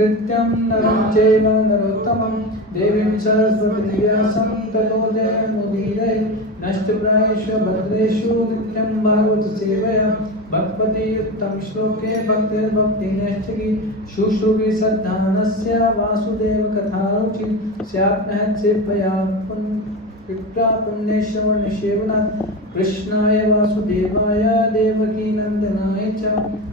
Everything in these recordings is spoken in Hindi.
कृत्यं नरं चैव नरोत्तमं देवीं सरस्वतीं व्यासं ततो जयमुदीरये नष्टप्रायेषु भद्रेषु नित्यं भागवत सेवया भगवती उत्तम श्लोके भक्तिर्भक्तिनैष्ठिकी शुश्रूषे सद्धानस्य वासुदेव कथारुचि स्यात्महत्सेवया विप्रा पुण्यश्रवण सेवनात् कृष्णाय वासुदेवाय देवकी नंदनाय च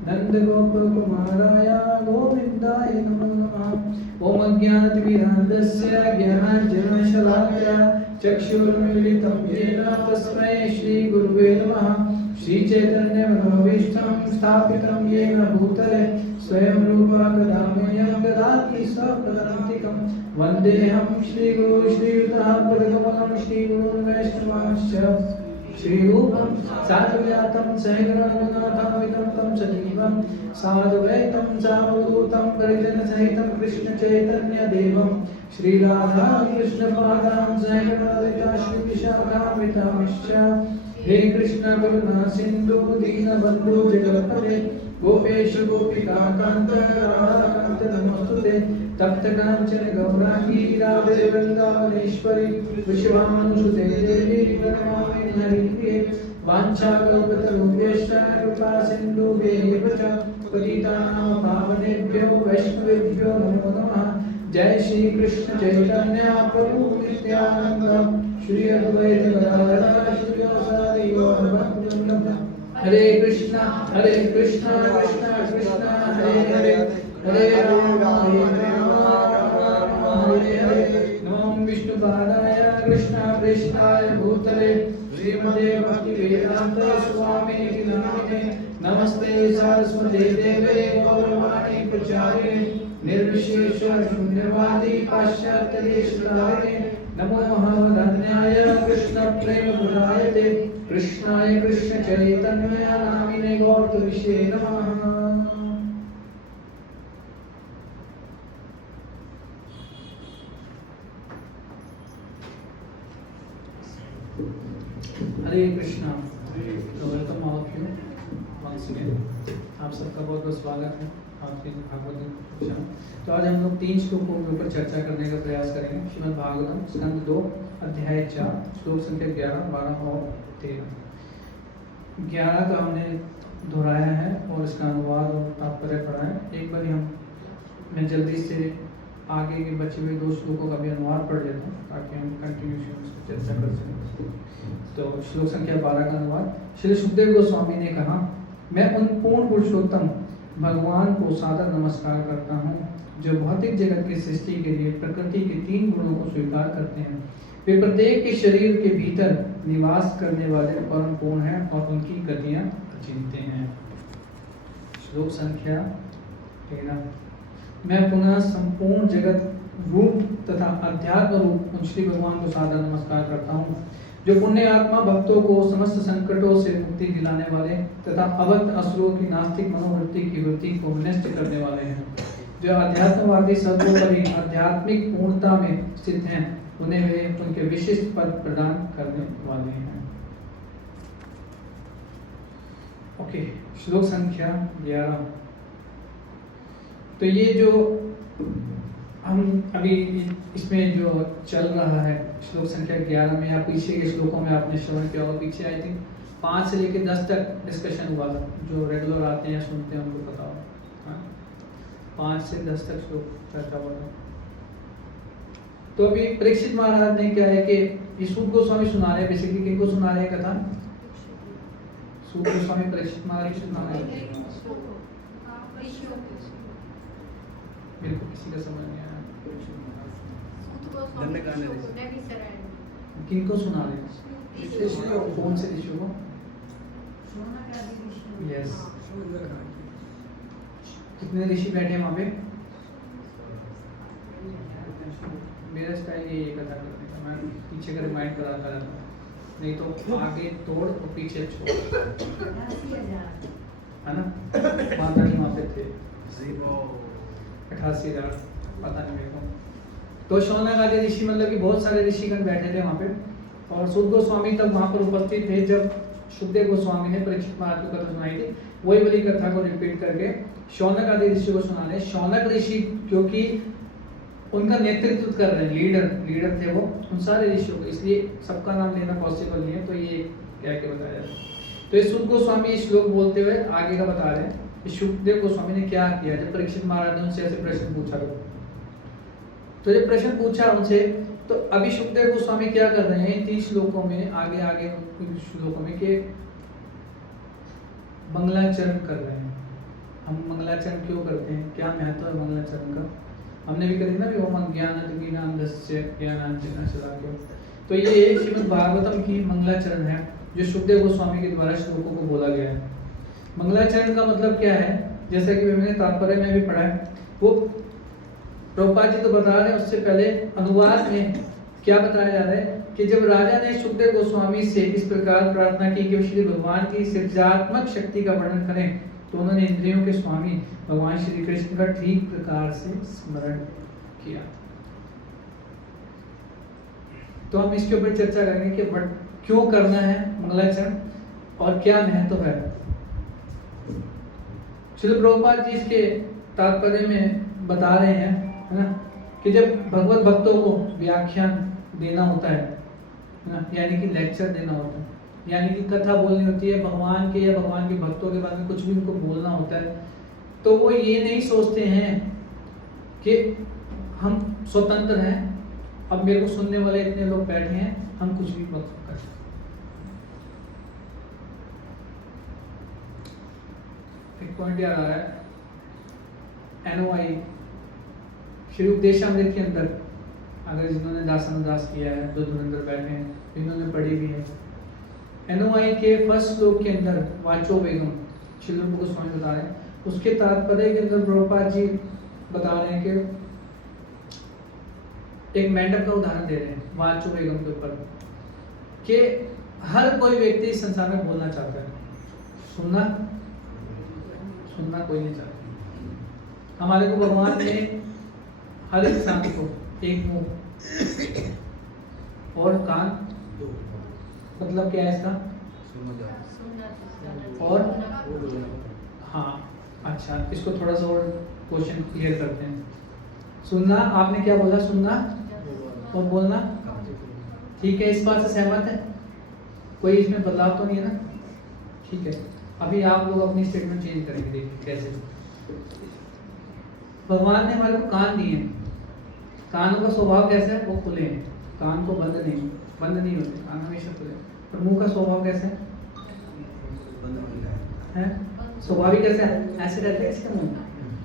नंदगोपकुमाराय गोविन्दाय नमो नमः। ओम अज्ञानतिमिरान्धस्य ज्ञानाञ्जनशलाकया चक्षुरुन्मीलितं येन तस्मै श्रीगुरुवे नमः। श्रीचैतन्यमनोभीष्टं स्थापितं येन भूतले स्वयं रूपा कदा मह्यं ददाति स्वपदान्तिकं वन्देऽहं श्रीगुरुं श्रीयुतापदकमलं श्रीगुरुन् वैष्णवांश्च श्रीरूपं साधुव्यातं सहगणरघुनाथान्वितं तं सजीवं साधुवैतं सावधूतं परिजनसहितं कृष्णचैतन्यदेवं श्रीराधा कृष्णपादां सहगणललिता श्रीविशाखान्वितांश्च हे कृष्ण करुणा सिंधु दीनबंधु जगत्पते गोपेश गोपिका कांत राधाकांत नमोस्तुते तप्त कांचन गौरांगी राधे वृंदावनेश्वरी विश्वानुसुते देवी प्रणमामि हरिप्रिये वाञ्छाकल्पतरुभ्यश्च कृपा सिन्धुभ्येव च पतितानां पावनेभ्यो वैष्णवेभ्यो नमो नमः। जय श्री कृष्ण चैतन्य प्रभु नित्यानंद श्री अद्वैत गदाधर श्रीवासादि गौर भक्तवृंद। हरे कृष्णा कृष्णा कृष्णा हरे हरे हरे राम हरे हरे। नमो विष्णुपादाय कृष्णा प्रेष्ठाय भूतले श्रीमते भक्तिवेदांत स्वामिनिति नामिने नमस्ते सारस्वते देवे गौरवाणी प्रचारिणे निर्विशेष शून्यवादी पाश्चात्य देशधारिणे नमो महावदन्याय कृष्ण प्रेम गुणायते कृष्णाय कृष्ण चैतन्य नामिने गौरविषे नमः। Hare Krishna. Welcome all of you once again. आप सबका बहुत बहुत स्वागत है आपके भागवत में। तो आज हम लोग 3 श्लोकों के ऊपर चर्चा करने का प्रयास करेंगे। श्रीमद् भागवतम स्कंद 2 अध्याय 4 श्लोक संख्या 11, 12 और 13। 11 का हमने दोहराया है और इसका अनुवाद और तात्पर्य पढ़ा है। एक बार मैं जल्दी से आगे के बचे हुए 2 श्लोकों का भी अनुवाद पढ़ लेता हूँ ताकि हम कंटिन्यूशन चर्चा कर सकें। तो श्लोक संख्या 12 का अनुवाद। श्री सुखदेव गोस्वामी ने कहा, मैं उन पूर्ण पुरुषोत्तम भगवान को सादर नमस्कार करता हूँ जो भौतिक जगत की सृष्टि के लिए प्रकृति के 3 गुणों को स्वीकार करते हैं। वे प्रत्येक के शरीर के भीतर निवास करने वाले परम पूर्ण हैं और उनकी गतियाँ अचिंत्य हैं। श्लोक संख्या 13। मैं पुनः संपूर्ण जगत रूप तथा अध्यात्म रूप उन श्री भगवान को सादर नमस्कार करता हूँ जो पुण्य आत्मा भक्तों को समस्त संकटों से मुक्ति दिलाने वाले तथा अभक्त असुरों की नास्तिक मनोवृत्ति की वृत्ति को नष्ट करने वाले हैं। जो अध्यात्मवादी सर्वोपरि आध्यात्मिक पूर्णता में स्थित हैं उन्हें वे उनके विशिष्ट पद प्रदान करने वाले हैं। ओके, श्लोक संख्या 11। तो ये जो हम अभी इसमें जो चल रहा है श्लोक संख्या 11 में या पीछे के श्लोकों में आपने श्रवण किया होगा। पीछे आई थिंक 5 से लेकर 10 तक डिस्कशन हुआ था। जो रेगुलर आते हैं सुनते हैं उनको पता होगा। 5 से 10 तक श्लोक चर्चा हुआ था। तो अभी परीक्षित महाराज ने क्या है कि ये सूत गोस्वामी सुना रहे हैं। बेसिकली किनको सुना रहे हैं कथा? सूत गोस्वामी परीक्षित महाराज सुना रहे हैं। बिल्कुल किसी का समझ नहीं आया। किनको सुना रहे हैं? कौन से ऋषि को? यस। कितने ऋषि बैठे हैं वहाँ पे? मेरा स्टाइल यही है कथा करने का। मैं पीछे का रिमाइंड कराता रहता हूँ, नहीं तो आगे तोड़ और पीछे छोड़, है ना? माता जी वहाँ पे थे 88,000 पता नहीं मेरे को। तो शौनक आदि ऋषि मतलब कि बहुत सारे ऋषिगण बैठे थे वहाँ पे और सुध गोस्वामी तब वहाँ पर उपस्थित थे जब सुखदेव गोस्वामी ने परीक्षित महाराज को कथा सुनाई थी। वही वाली कथा को रिपीट करके शौनक आदि ऋषि को सुना रहे हैं। शौनक ऋषि क्योंकि उनका नेतृत्व कर रहे हैं, लीडर थे वो उन सारे ऋषियों को, इसलिए सबका नाम लेना पॉसिबल नहीं है, तो ये कह के बताया जाता है। तो इस सुत गोस्वामी श्लोक बोलते हुए आगे का बता रहे हैं कि शुकदेव गोस्वामी ने क्या किया जब परीक्षित महाराज ने उनसे ऐसे प्रश्न पूछा। तो जब प्रश्न पूछा उनसे, तो अभी शुकदेव गोस्वामी क्या कर रहे हैं 30 श्लोकों में, आगे श्लोकों में के मंगलाचरण कर रहे हैं। हम मंगलाचरण क्यों करते हैं, क्या महत्व है मंगलाचरण का, हमने भी करी ना भी ओम ज्ञानांजस्य ज्ञानांजन शलाक्य। तो ये श्रीमद् भागवतम की मंगलाचरण है जो शुकदेव गोस्वामी के द्वारा श्लोकों को बोला गया है। मंगलाचरण का मतलब क्या है, जैसा कि मैंने तात्पर्य में भी पढ़ा है, वो प्रभुपाद जी तो बता रहे हैं, उससे पहले अनुवाद में क्या बताया जा रहा है कि जब राजा ने शुकदेव गोस्वामी से इस प्रकार प्रार्थना की कि श्री भगवान की सृजनात्मक शक्ति का वर्णन करें, तो उन्होंने इंद्रियों के स्वामी भगवान श्री कृष्ण का ठीक प्रकार से स्मरण किया। तो हम इसके ऊपर चर्चा करेंगे कि क्यों करना है मंगलाचरण और क्या महत्व है। श्रील प्रभुपाद जी इसके तात्पर्य में बता रहे हैं, है ना, कि जब भगवत भक्तों को व्याख्यान देना होता है ना, यानी कि लेक्चर देना होता है, यानी कि कथा बोलनी होती है भगवान के या भगवान के भक्तों के बारे में कुछ भी उनको बोलना होता है, तो वो ये नहीं सोचते हैं कि हम स्वतंत्र हैं, अब मेरे को सुनने वाले इतने लोग बैठे हैं, हम कुछ भी मत कर। एक पॉइंट याद आ रहा है, NOI श्री उपदेशामृत के अंदर, अगर जिन्होंने दासानुदास किया है, जो धुरंधर बैठे हैं, जिन्होंने पढ़ी भी है, NOI के फर्स्ट श्लोक के अंदर वाचो वेगम श्री रूप गोस्वामी बता रहे हैं, उसके तात्पर्य के अंदर प्रभुपाद जी बता रहे हैं कि एक मेंढक का उदाहरण दे रहे हैं वाचो वेगम के ऊपर, कि हर कोई व्यक्ति इस संसार में बोलना चाहता है, सुनना कोई नहीं चाहता। हमारे को भगवान ने हर इंसान को एक मुंह और कान, मतलब क्या है इसका, और हाँ अच्छा, इसको थोड़ा सा और क्वेश्चन क्लियर करते हैं। सुनना, आपने क्या बोला, सुनना और बोलना, ठीक है, इस बात से सहमत है, कोई इसमें बदलाव तो नहीं है ना, ठीक है। अभी आप लोग अपनी स्टेटमेंट चेंज करेंगे, देखिए कैसे। भगवान ने हमारे को कान दिए हैं, कानों का स्वभाव कैसा है, वो खुले हैं, कान को बंद नहीं होते, कान हमेशा खुले। और मुंह का स्वभाव कैसा है, स्वाभाविक कैसा है, ऐसे रहता है, इसका मुंह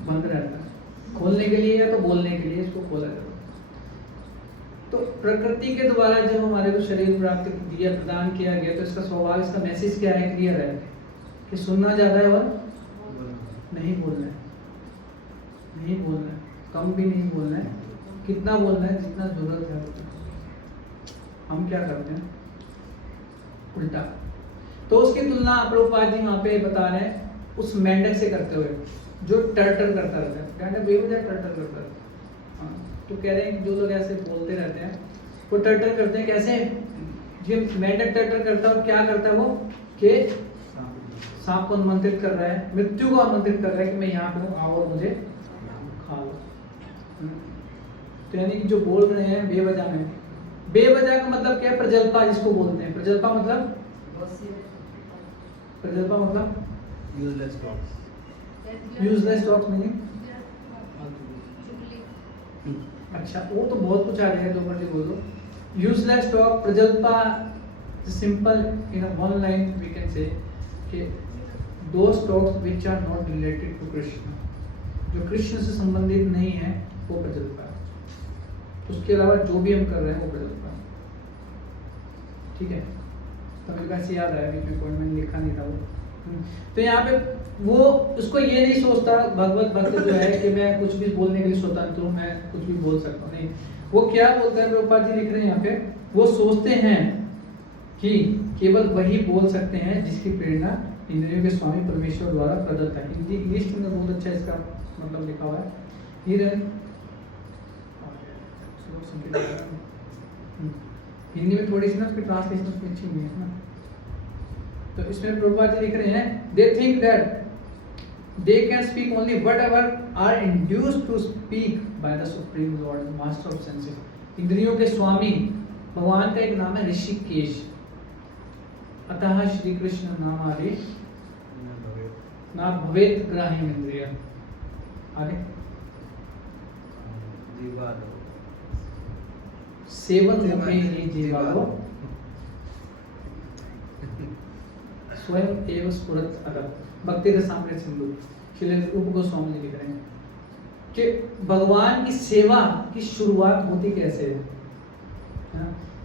बंद रहता है, खोलने के लिए या तो बोलने के लिए इसको खोला जाता है। तो प्रकृति के द्वारा जब हमारे को शरीर प्राप्त दिया, प्रदान किया गया, तो इसका स्वभाव, इसका मैसेज क्या है, क्लियर है कि सुनना ज्यादा है और नहीं बोलना है, कम भी नहीं बोलना है, कितना बोलना है, जितना जरूरत है। हम क्या करते हैं, उल्टा। तो उसकी तुलना प्रभुपाद जी वहाँ पे बता रहे हैं उस मेंढक से करते हुए जो टर्टर करता रहता है, बेवजह टर्टर करता है। तो कह रहे हैं कि जो लोग ऐसे बोलते रहते हैं वो टर्टर करते हैं, कैसे, जब मेंढक टर्टर करता है, क्या करता है वो, कि सांप को आमंत्रित कर रहा है, मृत्यु को आमंत्रित कर रहा है कि मैं यहाँ पे हूँ, आओ और मुझे खा लो। तो यानी कि जो बोल रहे हैं बेवजह में, बेवजह का मतलब क्या है, प्रजल्पा जिसको बोलते हैं। प्रजल्पा मतलब यूजलेस टॉक्स मीनिंग, अच्छा वो तो बहुत कुछ आ जाएगा, जो मर्जी बोल दो। Useless talk, prajalpa, simple in one line we can say कि those talks which are not related to Krishna, जो कृष्ण से संबंधित नहीं है, वो प्रजल्पा है। उसके अलावा जो भी हम कर रहे हैं वो प्रजल्पा है, ठीक है। तो मेरे पास याद आया, बीच में पॉइंट मैंने लिखा नहीं था वो। तो यहाँ पे वो उसको ये नहीं सोचता भगवत भक्त जो है कि मैं कुछ भी बोलने के लिए स्वतंत्र हूँ, मैं कुछ भी बोल सकता हूँ, नहीं। वो क्या बोलता है, प्रभुपाद जी लिख रहे हैं यहाँ पे, वो सोचते हैं कि केवल वही बोल सकते हैं जिसकी प्रेरणा इंद्रियों के स्वामी परमेश्वर द्वारा प्रदत्त है। हिंदी इंग्लिश में बहुत अच्छा इसका मतलब लिखा हुआ है, हिंदी में थोड़ी सी ना उसकी ट्रांसलेशन उसकी अच्छी नहीं है ना। तो इसमें प्रभुपाद जी लिख रहे हैं, they think that they can speak only whatever are induced to speak by the supreme lord, the master of senses. इंद्रियों के स्वामी भगवान का एक नाम है ऋषिकेश। अतः श्री कृष्ण नाम आदि ना भवेत ग्राह्यम इंद्रिय। आगे सेवन मुखे ही जीवालो स्वयं एव स्फुरत अगर। भक्ति रसामृत सिंधु श्रील रूप गोस्वामी जी लिख रहे हैं कि भगवान की सेवा की शुरुआत होती कैसे है।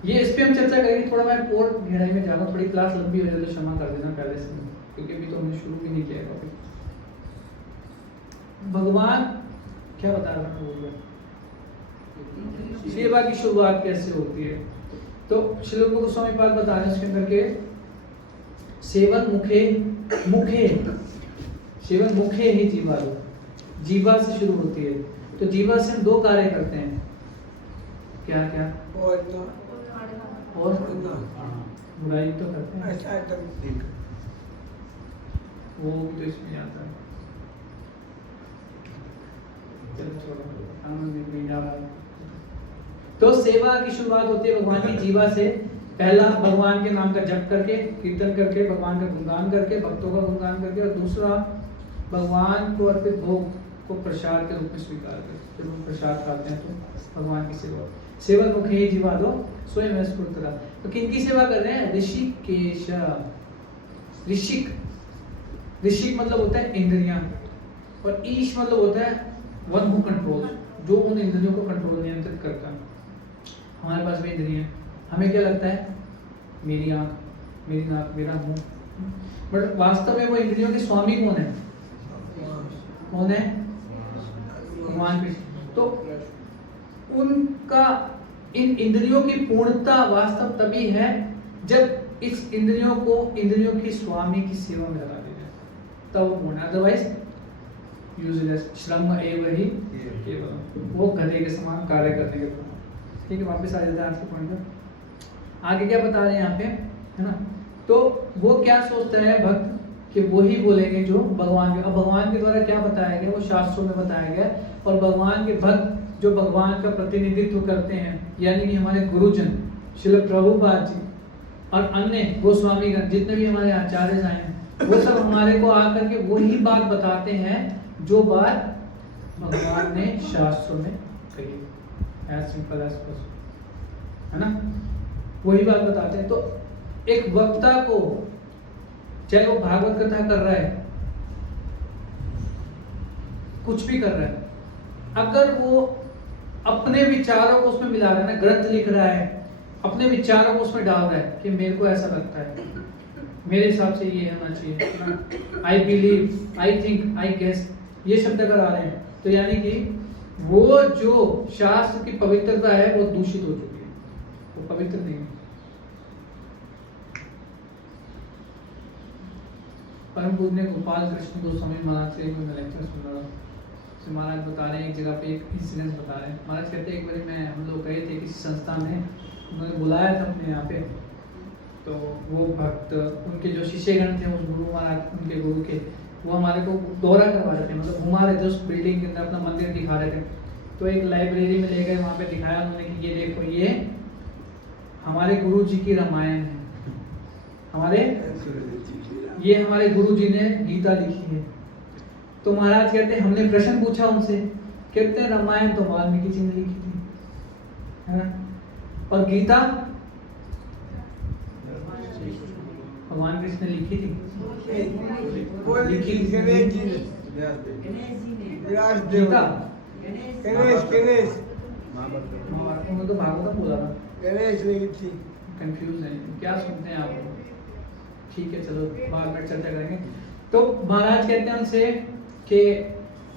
ये इस पे हम चर्चा करेंगे। थोड़ा मैं और गहराई में जा रहा हूँ, थोड़ी क्लास लंबी हो जाए तो क्षमा कर देना पहले से, क्योंकि अभी तो हमने शुरू भी नहीं किया टॉपिक। भगवान क्या बता रहा है, बोल रहा सेवा की शुरुआत कैसे होती है। तो श्री रूप गोस्वामी पाद बता रहे हैं इसके अंदर के सेवन मुखे मुखे सेवन मुखे ही जीवा लो, जीवा से शुरू होती है। तो जीवा से हम दो कार्य करते हैं, क्या क्या और बुराई तो करते हैं, वो भी तो इसमें आता है। तो सेवा की शुरुआत होती है भगवान की जीवा से। पहला भगवान के नाम का जप करके, कीर्तन करके, भगवान का गुणगान करके, भक्तों का गुणगान करके, और दूसरा भगवान को अर्पित भोग को प्रसाद के रूप में स्वीकार करके, जब हम प्रसाद खाते हैं तो भगवान की सेवा। सेवन मुखे जीवा दो स्वयं स्फुरतरा। तो किनकी सेवा कर रहे हैं? ऋषिकेश। ऋषिक, ऋषिक मतलब होता है इंद्रियां, और ईश मतलब होता है वन हु कंट्रोल, जो उन इंद्रियों को कंट्रोल नियंत्रित करता है। हमारे पास भी इंद्रियां, हमें क्या लगता है मेरी आंख, मेरी नाक, मेरा मुंह, बट वास्तव में वो इंद्रियों के स्वामी कौन है? कौन है? भगवान कृष्ण। तो उनका इन इंद्रियों की पूर्णता वास्तव तभी है जब इस इंद्रियों को इंद्रियों की स्वामी की सेवा में लगा दिया जाए, तब वो पूर्ण। अदरवाइज यूजलेस, श्रम एव ही केवल, वो गधे के समान कार्य करने के। ठीक है, वापस आ जाते हैं आज के पॉइंट पर। आगे क्या बता रहे हैं यहाँ पे, है ना। तो वो क्या सोचता है भक्त कि वो ही बोलेंगे जो भगवान के। अब भगवान के द्वारा क्या बताया गया, वो शास्त्रों में बताया गया। और भगवान के भक्त जो भगवान का प्रतिनिधित्व करते हैं, यानी कि हमारे गुरुजन श्रील प्रभुपाद जी और अन्य गोस्वामीगण, जितने भी हमारे आचार्य आए हैं, वो सब हमारे को आकर के वही बात बताते हैं जो बात भगवान ने शास्त्रों में कही। एज सिंपल एज पॉसिबल, है ना, वही बात बताते हैं। तो एक वक्ता को, चाहे वो भागवत कथा कर रहा है, कुछ भी कर रहा है, अगर वो अपने विचारों को उसमें मिला रहा है ना, ग्रंथ लिख रहा है, अपने विचारों को उसमें डाल रहा है कि मेरे को ऐसा लगता है, मेरे हिसाब से ये होना चाहिए, I believe, I think, I guess, ये शब्द अगर आ रहे हैं, तो यानी कि वो जो शास्त्र की पवित्रता है वो दूषित हो चुकी है, वो पवित्र नहीं है। परम पूज्य गोपाल कृष्ण गोस्वामी महाराज से मैं लेक्चर सुन रहा हूँ। महाराज बता रहे हैं एक जगह पे एक इंसिडेंस बता रहे हैं। महाराज कहते हैं एक बार हम लोग गए थे किसी संस्थान में, उन्होंने बुलाया था अपने यहाँ पे, तो वो भक्त उनके जो शिष्यगण थे, उस गुरु महाराज, उनके गुरु के, वो हमारे को दौरा करवा रहे थे, मतलब घुमा रहे थे उस बिल्डिंग के अंदर, अपना मंदिर दिखा रहे थे। तो एक लाइब्रेरी में ले गए, वहाँ पे दिखाया उन्होंने कि ये देखो, ये हमारे गुरु जी की रामायण है, ये हमारे गुरु जी ने गीता लिखी है। तो महाराज कहते हैं हमने प्रश्न पूछा उनसे, कहते हैं रामायण तो वाल्मीकि जी ने लिखी थी, है ना, और गीता भगवान कृष्ण ने लिखी थी, तो भागवतम बोला था, कंफ्यूज है, क्या सुनते हैं आप? ठीक है, चलो बाद में चर्चा करेंगे। तो महाराज कहते हैं उनसे कि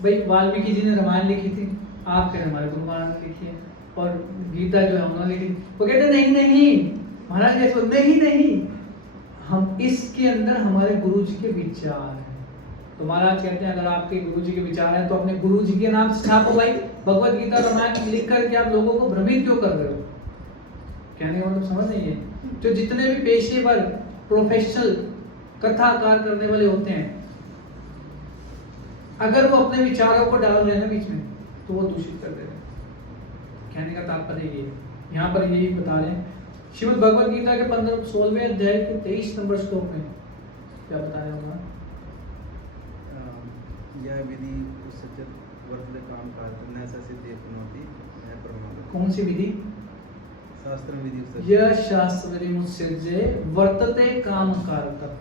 भाई वाल्मीकि जी ने रामायण लिखी थी, आप कह रहे हमारे गुरु महाराज ने लिखी है, और गीता जो है उन्होंने लिखी। वो कहते नहीं नहीं महाराज, ऐसा नहीं, हम इसके अंदर हमारे गुरु जी के विचार हैं। तो महाराज कहते हैं अगर आपके गुरु जी के विचार हैं तो अपने गुरु जी के नाम से छापो भाई, भगवत गीता रामायण लिख करके आप लोगों को भ्रमित क्यों कर रहे हो? कहने का मतलब समझ नहीं है। जो जितने भी पेशेवर प्रोफेशनल कथाकार करने वाले होते हैं, अगर वो अपने विचारों को डाल रहे हैं ना बीच में, तो वो दूषित कर दे रहे हैं। कहने का तात्पर्य ये है, यहाँ पर यही बता रहे हैं। श्रीमद् भगवद गीता के 16वें अध्याय के 23 नंबर श्लोक में क्या बता रहे होगा? यह विधि सचत वर्तते काम कार्य न स सिद्धि अपनोति न प्रमाद। कौन सी विधि? शास्त्र विधि। यह शास्त्र विधि मुत्सृज्य वर्तते काम कारक।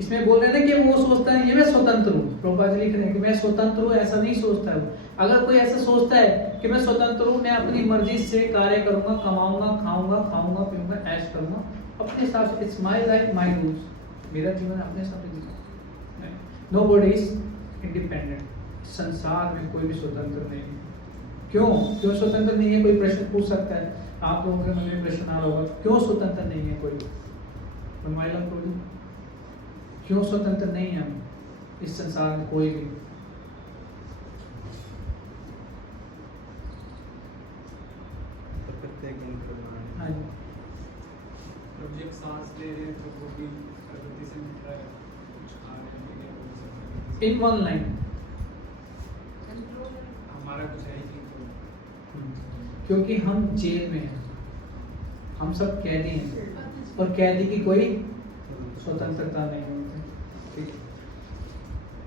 इसमें बोल रहे थे कि वो सोचता है ये मैं स्वतंत्र हूँ। प्रभुपाद जी लिख रहे हैं कि मैं स्वतंत्र हूँ, ऐसा नहीं सोचता है। अगर कोई ऐसा सोचता है कि मैं स्वतंत्र हूँ, मैं अपनी मर्जी से कार्य करूंगा, कमाऊंगा, खाऊंगा, खाऊंगा, पीऊंगा, ऐश करूंगा अपने हिसाब से, it's my life my rules, मेरा जीवन अपने हिसाब से जीना। Nobody is independent. संसार में कोई भी स्वतंत्र नहीं है। क्यों स्वतंत्र नहीं है? कोई प्रश्न पूछ सकता है, आप लोगों के मन में प्रश्न आ रहा होगा, क्यों स्वतंत्र नहीं है कोई? क्यों स्वतंत्र नहीं है हम इस संसार में कोई भी? हाँ जी, जब एक सांस ले रहे हैं तो वो भी प्रकृति से मिलता है, कुछ खा रहे हैं इन वन लाइन हमारा कुछ है ही नहीं तो। क्योंकि हम जेल में हैं, हम सब कैदी हैं, और कैदी की कोई स्वतंत्रता नहीं होती। ठीक है,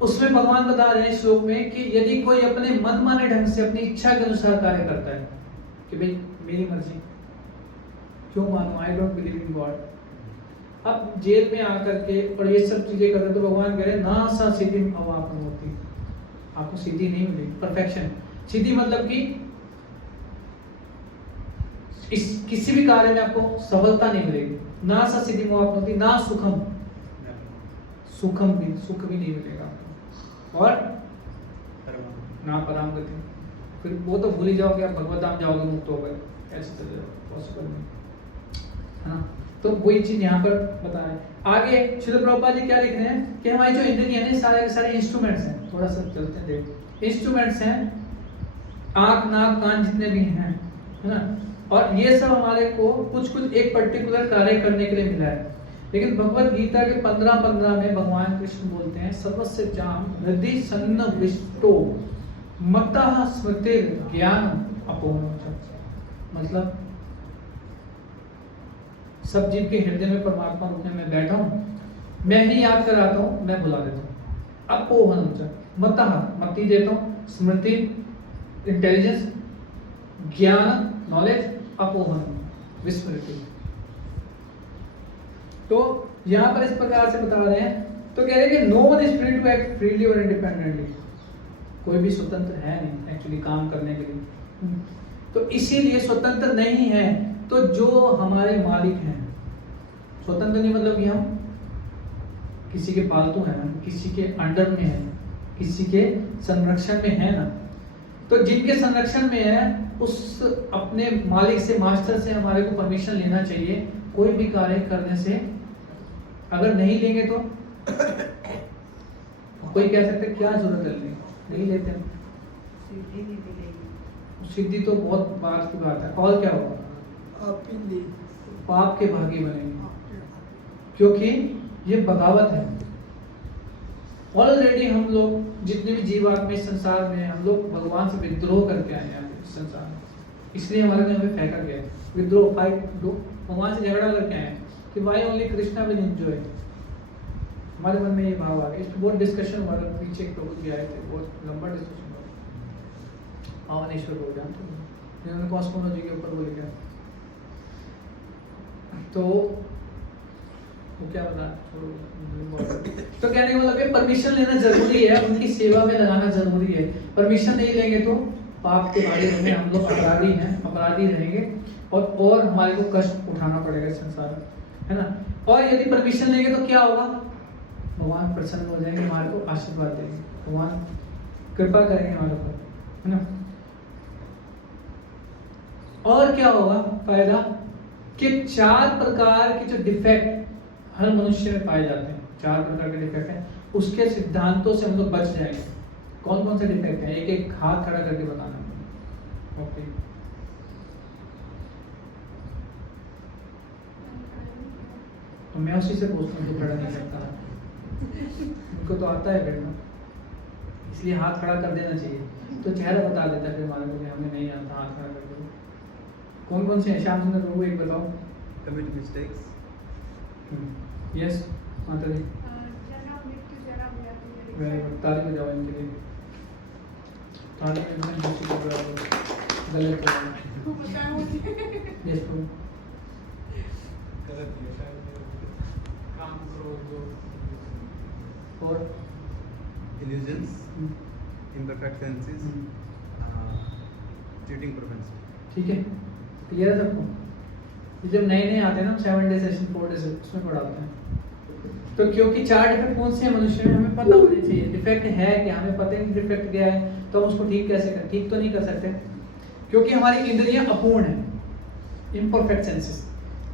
उसमें भगवान बता रहे हैं श्लोक में कि यदि कोई अपने मन माने ढंग से अपनी इच्छा के अनुसार कार्य करता है कि भाई मेरी मर्जी, क्यों मानो, I don't believe in God, अब जेल में आकर के और ये सब चीजें करते, तो भगवान कह रहे ना सा सिद्धि अवापन होती, आपको सिद्धि नहीं मिलेगी, परफेक्शन। सिद्धि मतलब कि इस किसी भी कार्य में आपको सफलता नहीं मिलेगी। ना सा सिद्धि अवापन होती, ना सुखम, सुखम भी, सुख भी नहीं मिलेगा आपको, और ना पराम गति। फिर वो तो भूल ही जाओगे, आप भगवत धाम जाओगे, मुक्त हो गए, ऐसे तो पॉसिबल नहीं है ना। तो वही चीज यहाँ पर बता रहे हैं। आगे श्रील प्रभुपाद जी क्या लिख रहे हैं कि हमारे जो इंद्रिय है सारे के सारे इंस्ट्रूमेंट्स हैं। थोड़ा सा चलते हैं, देखो इंस्ट्रूमेंट्स हैं, आंख, नाक, कान जितने भी हैं, है ना, और ये सब हमारे को कुछ एक पर्टिकुलर कार्य करने के लिए मिला है। लेकिन भगवत गीता के 15:15 में भगवान कृष्ण बोलते हैं सर्वस्य जाम हृदय सन्निविष्टो मत्तः स्मृतिर ज्ञान अपोहनम्। मतलब सब जीव के हृदय में परमात्मा रूप में मैं बैठा हूँ, मैं ही याद कराता हूँ, मैं भुला देता हूँ। अपोहनम् मत्तः, मति देता हूँ, स्मृति इंटेलिजेंस, ज्ञान नॉलेज, अपोहनम् विस्मृति। तो यहाँ पर इस प्रकार से बता रहे हैं, तो कह रहे हैं कि no one is free to act freely और इंडिपेंडेंटली। कोई भी स्वतंत्र है नहीं एक्चुअली काम करने के लिए। तो इसीलिए स्वतंत्र नहीं है। तो जो हमारे मालिक हैं, स्वतंत्र नहीं मतलब कि हम किसी के पालतू हैं, हम किसी के अंडर में हैं, किसी के संरक्षण में है ना। तो जिनके संरक्षण में है उस अपने मालिक से, मास्टर से हमारे को परमिशन लेना चाहिए कोई भी कार्य करने से। अगर नहीं लेंगे तो कोई कह सकते क्या जरूरत है, नहीं लेते, सिद्धि तो बहुत बात की बात है। और क्या होगा, पाप के भागी बनेंगे, क्योंकि ये बगावत है। ऑलरेडी हम लोग जितने भी जीवात्मा इस संसार में, हम लोग भगवान से विद्रोह करके आए हैं इस संसार में, इसलिए हमारे को हमें फेंका गया। विद्रोह, फाइट, भगवान से झगड़ा करके आए कि why only Krishna will enjoy. हमारे मन में ये भाव आ गया। इस पर बहुत डिस्कशन हुआ, पीछे प्रभु जी आए थे, बहुत लंबा डिस्कशन हुआ। आवानेश्वर हो जानते हैं, जिन्होंने कॉस्मोलॉजी के ऊपर वो लिखा। तो वो क्या बता, तो कहने का मतलब ये परमिशन लेना जरूरी है, उनकी सेवा में लगाना जरूरी है। परमिशन नहीं लेंगे तो पाप के भागी होंगे, हम लोग अपराधी हैं, अपराधी रहेंगे, और हमारे को कष्ट उठाना पड़ेगा संसार में, है ना। और यदि परमिशन लेंगे तो क्या होगा, भगवान प्रसन्न हो जाएंगे, हमारे को आशीर्वाद देंगे, भगवान कृपा करेंगे हमारे ऊपर, है ना। और क्या होगा फायदा कि 4 प्रकार के जो डिफेक्ट हर मनुष्य में पाए जाते हैं, 4 प्रकार के डिफेक्ट हैं, उसके सिद्धांतों से हम लोग बच जाएंगे। कौन कौन से डिफेक्ट है, एक एक हाथ खड़ा करके बताना। ओके, तो मैं उसी से पूछता हूँ, तो खड़ा नहीं करता, उनको तो आता है बैठना। इसलिए हाथ खड़ा कर देना चाहिए। तो चेहरा बता देता है फिर हमारे को कि हमें नहीं आता, हाथ खड़ा कर दो। कौन कौन से हैं श्याम सुंदर प्रभु, एक बताओ। Commit mistakes. यस माता जी, जन्म मृत्यु जरा व्याधि जरी वेरी गुड, ताली बजाओ इनके लिए। ताली में दूसरी को गलत हो वो बताओ मुझे। यस प्रभु। गलत है शायद, काम करो जो और Illusions. Imperfect senses. Cheating propensity. ठीक है, क्लियर है सबको? ये जब नए नए आते हैं ना 7 डे सेशन 4 डे उसमें पढ़ाते हैं। तो क्योंकि 4 डिफेक्ट कौन से हैं मनुष्य में हमें पता होने चाहिए। डिफेक्ट है क्या, हमें पता नहीं डिफेक्ट क्या है, तो हम उसको ठीक कैसे करें? ठीक तो नहीं कर सकते क्योंकि हमारी इंद्रियां अपूर्ण है, इम्परफेक्ट सेंसेस।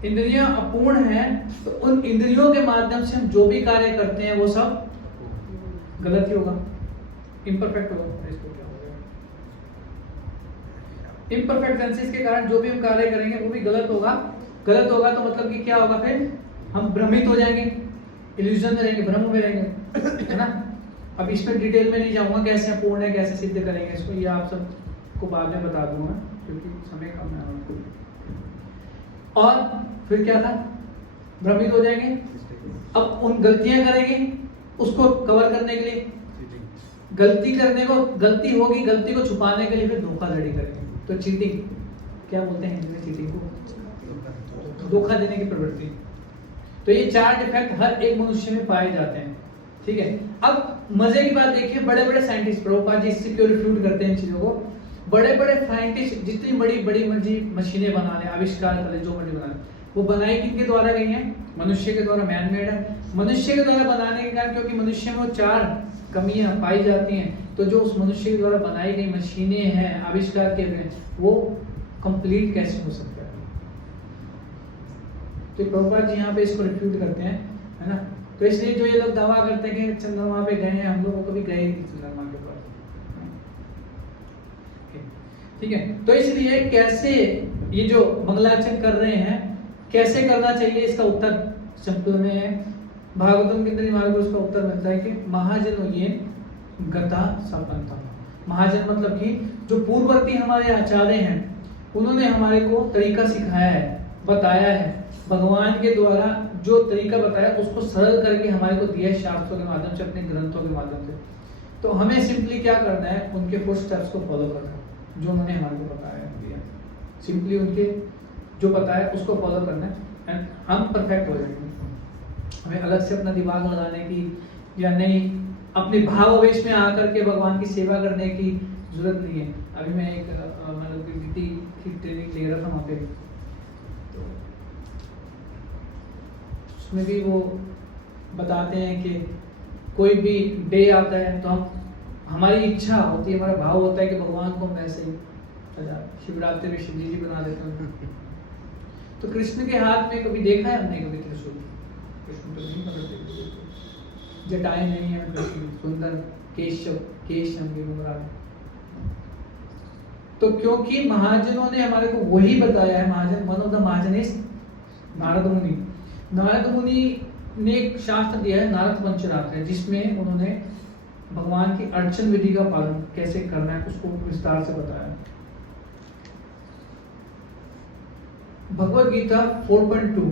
इंद्रियां अपूर्ण हैं, तो उन इंद्रियों के माध्यम से हम जो भी कार्य करते हैं वो सब गलत ही होगा, इम्परफेक्ट होगा। इसको क्या हो गया? इम्परफेक्ट सेंसेस के कारण जो भी हम कार्य करेंगे वो भी गलत होगा। गलत होगा तो मतलब कि क्या होगा, फिर हम भ्रमित हो जाएंगे, इल्यूजन में रहेंगे, भ्रम में रहेंगे, है ना। अब इसमें डिटेल में नहीं जाऊंगा कैसे पूर्ण है, कैसे सिद्ध करेंगे इसको, ये आप सबको बाद में बता दूंगा क्योंकि समय कम है आपको। और फिर क्या था, भ्रमित हो जाएंगे। अब उन गलतियां करेंगे उसको कवर करने के लिए, Cheating. गलती करने को, गलती होगी, गलती को छुपाने के लिए फिर धोखाधड़ी करेंगे, तो चीटिंग क्या बोलते हैं हिंदी में चीटिंग को? धोखा देने की प्रवृत्ति। तो ये 4 डिफेक्ट हर एक मनुष्य में पाए जाते हैं, ठीक है। अब मजे की बात देखिए, बड़े बड़े साइंटिस्ट, प्रभुपाद जी इससे क्यों रिफ्यूट करते हैं इन चीजों को। बड़े बड़े साइंटिस्ट जितनी बड़ी बड़ी मशीनें बना ले, आविष्कार कर ले, जो मर्जी बना ले, वो बनाई किनके द्वारा गई हैं? मनुष्य के द्वारा, मैन मेड है। मनुष्य के द्वारा बनाने के कारण, क्योंकि मनुष्य में वो 4 कमियां पाई जाती हैं, तो जो उस मनुष्य के द्वारा बनाई गई मशीनें हैं, आविष्कार किए गए, वो कंप्लीट कैसे हो सकता है? तो प्रभुपाद जी यहाँ पे इसको रिफ्यूट करते हैं, है ना। तो इसलिए जो ये लोग दावा करते हैं कि चंद्रमा पे गए हैं, हम लोग कभी गए नहीं चंद्रमा के पास, ठीक है। तो इसलिए कैसे ये जो मंगलाचरण कर रहे हैं, कैसे करना चाहिए, इसका उत्तर सिंपल में है। भागवतम के अंदर हमारे को उसका उत्तर मिलता है कि महाजन ये गता सपंथा। महाजन मतलब कि जो पूर्ववर्ती हमारे आचार्य हैं, उन्होंने हमारे को तरीका सिखाया है, बताया है। भगवान के द्वारा जो तरीका बताया उसको सरल करके हमारे को दिया है, शास्त्रों के माध्यम से, अपने ग्रंथों के माध्यम से। तो हमें सिंपली क्या करना है, उनके फुटस्टेप्स को फॉलो करना है, जो उन्होंने हमारे को बताया दिया। सिंपली उनके जो बताया उसको फॉलो करना है, एंड हम परफेक्ट हो जाएंगे। हमें अलग से अपना दिमाग लगाने की या नहीं, अपने भावावेश में आकर के भगवान की सेवा करने की जरूरत नहीं है। अभी मैं एक मतलब गिट्टी की ट्रेनिंग ले रहा था वहाँ पे, तो उसमें भी वो बताते हैं कि कोई भी डे आता है तो हम, हमारी इच्छा होती है, हमारा भाव होता है कि भगवान को हम ऐसे ही शिवरात्रि में शिव जी बना देते हैं। तो कृष्ण के हाथ में कभी देखा है हमने कभी त्रिशूल? कृष्ण तो नहीं पकड़ते, जटाएं नहीं है कृष्ण, सुंदर केश तो क्योंकि महाजनों ने हमारे को वही बताया है। Mahajan, one of the mahajan is Narad Muni. Narad मुनि ने एक शास्त्र दिया है, नारद पंचरात्र है, जिसमें उन्होंने भगवान की अर्चन विधि का पालन कैसे करना है उसको विस्तार से बताया। भगवद गीता 4.2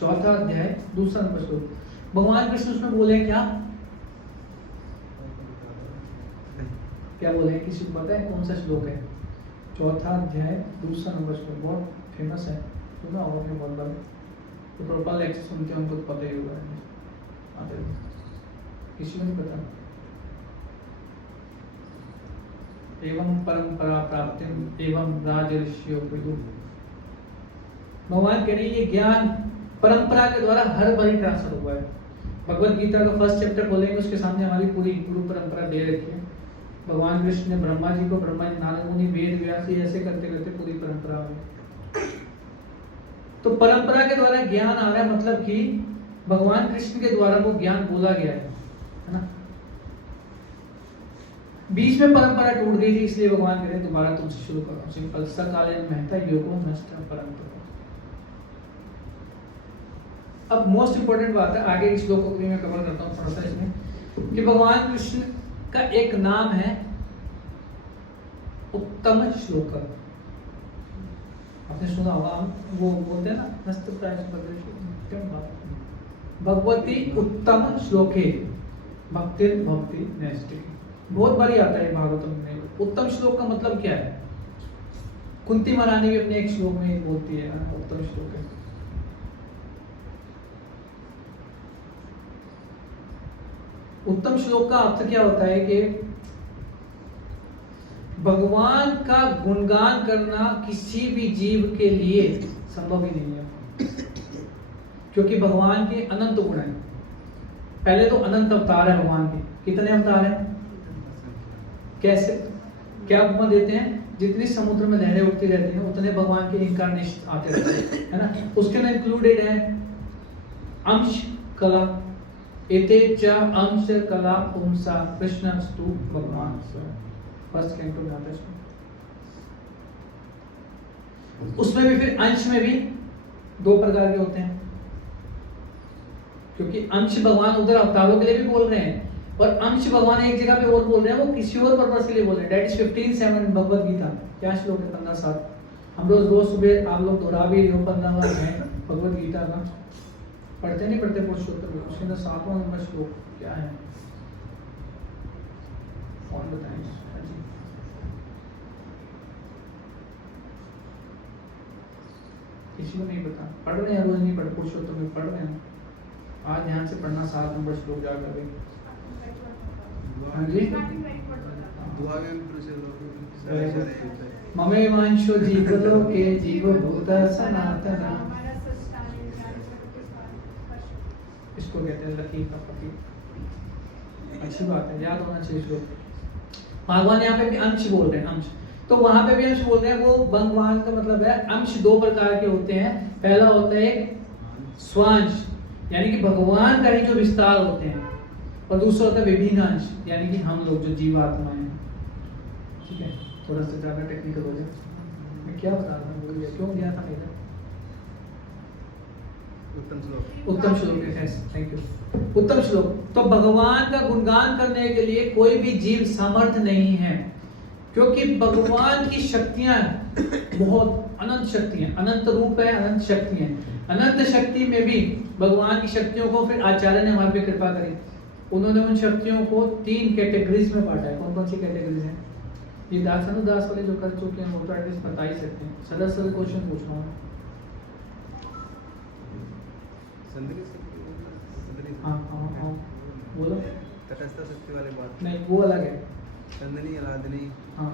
चौथा अध्याय 2 नंबर श्लोक, भगवान कृष्ण उसमें बोले क्या बोले, किसी को पता है कौन सा श्लोक है? चौथा अध्याय 2 नंबर श्लोक, बहुत फेमस है, सुना होगा आपने बहुत बार। तो प्रोपाल लेक्चर सुनते हैं, उनको तो पता ही होगा, किसी को नहीं पता। एवं परंपरा प्राप्ति एवं राजर्षियों को, भगवान कह रहे ये ज्ञान परंपरा के द्वारा हर बार ट्रांसफर हुआ है। भगवद गीता का फर्स्ट चैप्टर खोलेंगे, उसके सामने हमारी पूरी गुरु परंपरा दे रखी है। भगवान कृष्ण ने ब्रह्मा जी को, ब्रह्मा जी नारद मुनि, वेद व्यास, ऐसे करते करते पूरी परंपरा में। तो परंपरा के द्वारा ज्ञान आ रहा है, मतलब कि भगवान कृष्ण के द्वारा वो ज्ञान बोला गया है ना। बीच में परंपरा टूट गई थी, इसलिए भगवान कह रहे दोबारा तुमसे शुरू करो। सिंपल सकाले महता योगो नष्ट परंपरा। अब मोस्ट इंपोर्टेंट बात है, आगे इस श्लोक को भी मैं कवर करता हूँ थोड़ा सा इसमें, कि भगवान कृष्ण का एक नाम है उत्तम श्लोक। आपने सुना होगा, हम वो बोलते हैं ना, भगवती उत्तम श्लोके भक्ति भक्ति नैष्ठिकी। बहुत बारी आता है भागवतम में। उत्तम श्लोक का मतलब क्या है? कुंती महारानी भी अपने एक श्लोक में बोलती है ना, उत्तम श्लोक है। उत्तम श्लोक का अर्थ क्या होता है कि भगवान का गुणगान करना किसी भी जीव के लिए संभव ही नहीं है, क्योंकि भगवान के अनंत गुण हैं। पहले तो अनंत अवतार है भगवान के। कितने अवतार हैं? कैसे, क्या उपमा देते हैं? जितनी समुद्र में लहरें उठती रहती हैं उतने भगवान के इनकारनेशन आते रहते हैं, है ना। उसके अंदर इंक्लूडेड है अंश कला, एते च अंश कला पुंसा कृष्णस्तु भगवान। फर्स्ट कैंटो में आता है उसमें भी। फिर अंश में भी दो प्रकार के होते हैं, क्योंकि अंश भगवान उधर अवतारों के लिए भी बोल रहे हैं, और अंश भगवान एक जगह पे और बोल रहे हैं, वो किसी और पर्पस के लिए बोल रहे हैं। That is 15:7 Bhagavad Gita. क्या श्लोक है? 15:7। हम रोज सुबह आप लोग दोहरा भी रहे हो 15वां है भगवद गीता का। पढ़ते नहीं पढ़ते पुरुषोत्तम? उसके अंदर 7वां नंबर श्लोक क्या है? कौन बताएं? किसी को नहीं पता? पढ़ रहे हैं, रोज नहीं पढ़, पुरुषोत्तम में पढ़ रहे हैं। आज ध्यान से पढ़ना 7 नंबर श्लोक जाकर भी। हाँ जी। दुआ में ममे वांशो जीवलोके जीवभूत सनातन। इसको कहते हैं लकी का पति। अच्छी बात है, याद होना चाहिए श्लोक। भगवान यहाँ पे भी अंश बोल रहे हैं, अंश। तो वहां पे भी अंश बोल रहे हैं। वो भगवान का मतलब है अंश दो प्रकार के होते हैं। पहला होता है स्वांश, यानी कि भगवान का ही जो विस्तार होते हैं, और दूसरा होता है विभिन्न अंश, यानी कि हम लोग जो जीवात्मा हैं। ठीक है, थोड़ा सा ज्यादा टेक्निकल हो गया। मैं क्या बता रहा हूँ, भूल गया, क्यों गया था मेरा? उत्तम श्लोक है, थैंक यू। उत्तम श्लोक। तो भगवान का गुणगान करने के लिए कोई भी जीव समर्थ नहीं है, क्योंकि भगवान की शक्तियां बहुत अनंत शक्ति हैं, अनंत रूप है, अनंत शक्ति है। अनंत शक्ति में भी भगवान की शक्तियों को फिर आचार्य ने हमारे पे कृपा करी। उन्होंने उन शक्तियों को 3 कैटेगरीज में बांटा है। कौन कौन सी कैटेगरीज हैं? ये दास अनुदास वाले जो कर चुके हैं वो तो एटलीस्ट बता ही सकते हैं। सरल सरल क्वेश्चन पूछ रहा हूँ। हाँ, बोलो। तटस्थ शक्ति वाली बात नहीं, वो अलग है। संदनी, आराधनी, हाँ,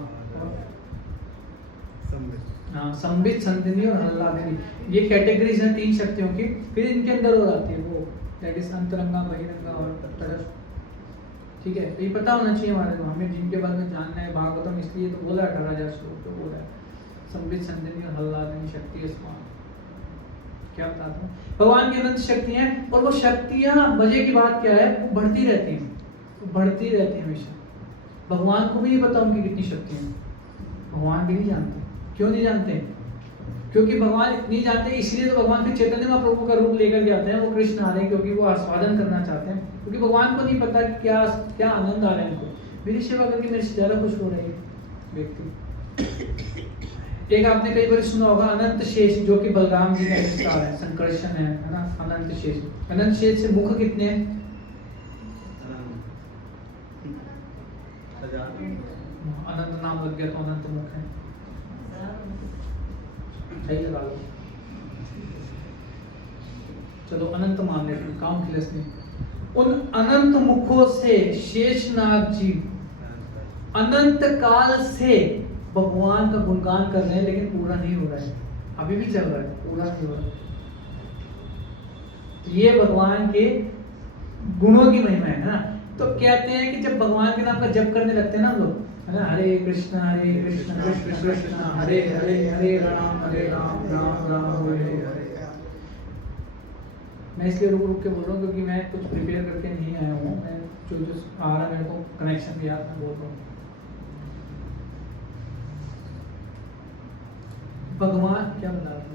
संबित। हाँ, संबित, संदिनी और हल्लादिनी, ये कैटेगरीज हैं 3 शक्तियों की। फिर इनके अंदर और आती है वो, दैट इज अंतरंगा, बहिरंगा और तटस्थ। ठीक है, तो ये पता होना चाहिए हमारे को, हमें जिनके बारे में जानना है। भागवतम इसलिए तो बोला 18,000 श्लोक तो बोला है। संबित, संदिनी और हल्लादिनी शक्ति स्मान। क्या बताता हूँ, भगवान की अनंत शक्तियां हैं, और वो शक्तियां, मजे की बात क्या है, वो बढ़ती रहती हैं, वो बढ़ती रहती हैं हमेशा। भगवान को भी नहीं पता उनकी कितनी शक्तियां हैं, भगवान भी नहीं जानते। क्यों नहीं जानते? क्योंकि भगवान नहीं जानते, इसलिए तो भगवान फिर चैतन्य महाप्रभु का रूप लेकर के आते हैं। वो कृष्ण आ रहे हैं क्योंकि वो आस्वादन करना चाहते हैं, क्योंकि भगवान को नहीं पता कि क्या क्या आनंद आ रहा है उनको। मेरी सेवा करके मेरे से ज्यादा खुश हो रही है व्यक्ति। एक आपने कई बार सुना होगा अनंत शेष, जो कि बलराम जी का विस्तार है, संकर्षण है ना। अनंत शेष, अनंत शेष से मुख कितने हैं? अनंत नाम लग गया तो अनंत मुख है, सही लगा लो। चलो अनंत मान लेते हैं, काउंटलेस नहीं। उन अनंत मुखों से शेषनाग जी अनंत काल से भगवान का गुणगान कर रहे हैं, लेकिन पूरा नहीं हो रहा है, अभी भी चल रहा है, पूरा नहीं हो रहा है। तो ये भगवान के गुणों की महिमा है ना। तो कहते हैं कि जब भगवान के नाम का जप करने लगते हैं ना हम लोग, है ना, हरे कृष्ण कृष्ण कृष्ण हरे हरे, हरे राम राम राम हरे हरे। मैं इसलिए रुक रुक के बोल रहा हूँ क्योंकि मैं कुछ प्रिपेयर करके नहीं आया हूँ। मैं जो जो आ रहा मेरे को कनेक्शन दिया मैं बोल रहा हूँ। भगवान क्या बता रहे हैं?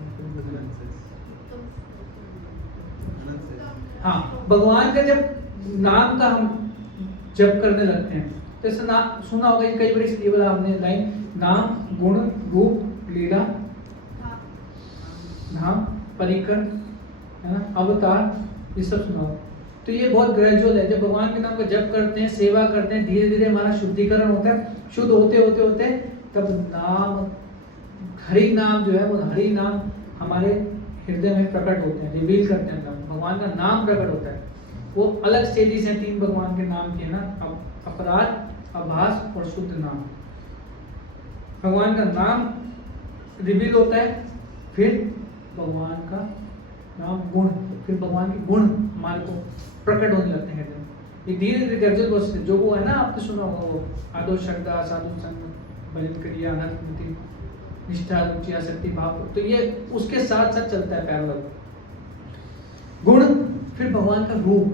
हाँ, भगवान का जब नाम का हम जप करने लगते हैं जैसे नाम सुना होगा, ये कई बार ये बोला आपने लाइन, नाम, गुण, रूप, लीला, हाँ धाम, परिकर, है ना, अवतार, ये सब सुना होगा। तो ये बहुत ग्रेजुअल है। जब भगवान के नाम का जप करते हैं, सेवा करते हैं, धीरे धीरे हमारा शुद्धिकरण होता है। शुद्ध होते होते होते तब नाम, हरि नाम जो है वो हरि नाम हमारे हृदय में प्रकट होते हैं, रिवील करते हैं, भगवान का नाम प्रकट होता है। वो अलग स्टेजेस हैं 3 भगवान के नाम के, ना, अपराध, आभास और शुद्ध नाम। भगवान का नाम रिवील होता है, फिर भगवान का नाम गुण, फिर भगवान के गुण हमारे को प्रकट होने लगते हैं। ये धीरे धीरे ग्रेजुअल प्रोसेस है। जो वो है ना, आपने सुना होगा वो आदो श्रद्धा, साधु संग, भजन क्रिया, अनंत निष्ठा, रुचि, आसक्ति, भाव, तो ये उसके साथ साथ चलता है पैरेलल। गुण, फिर भगवान का रूप।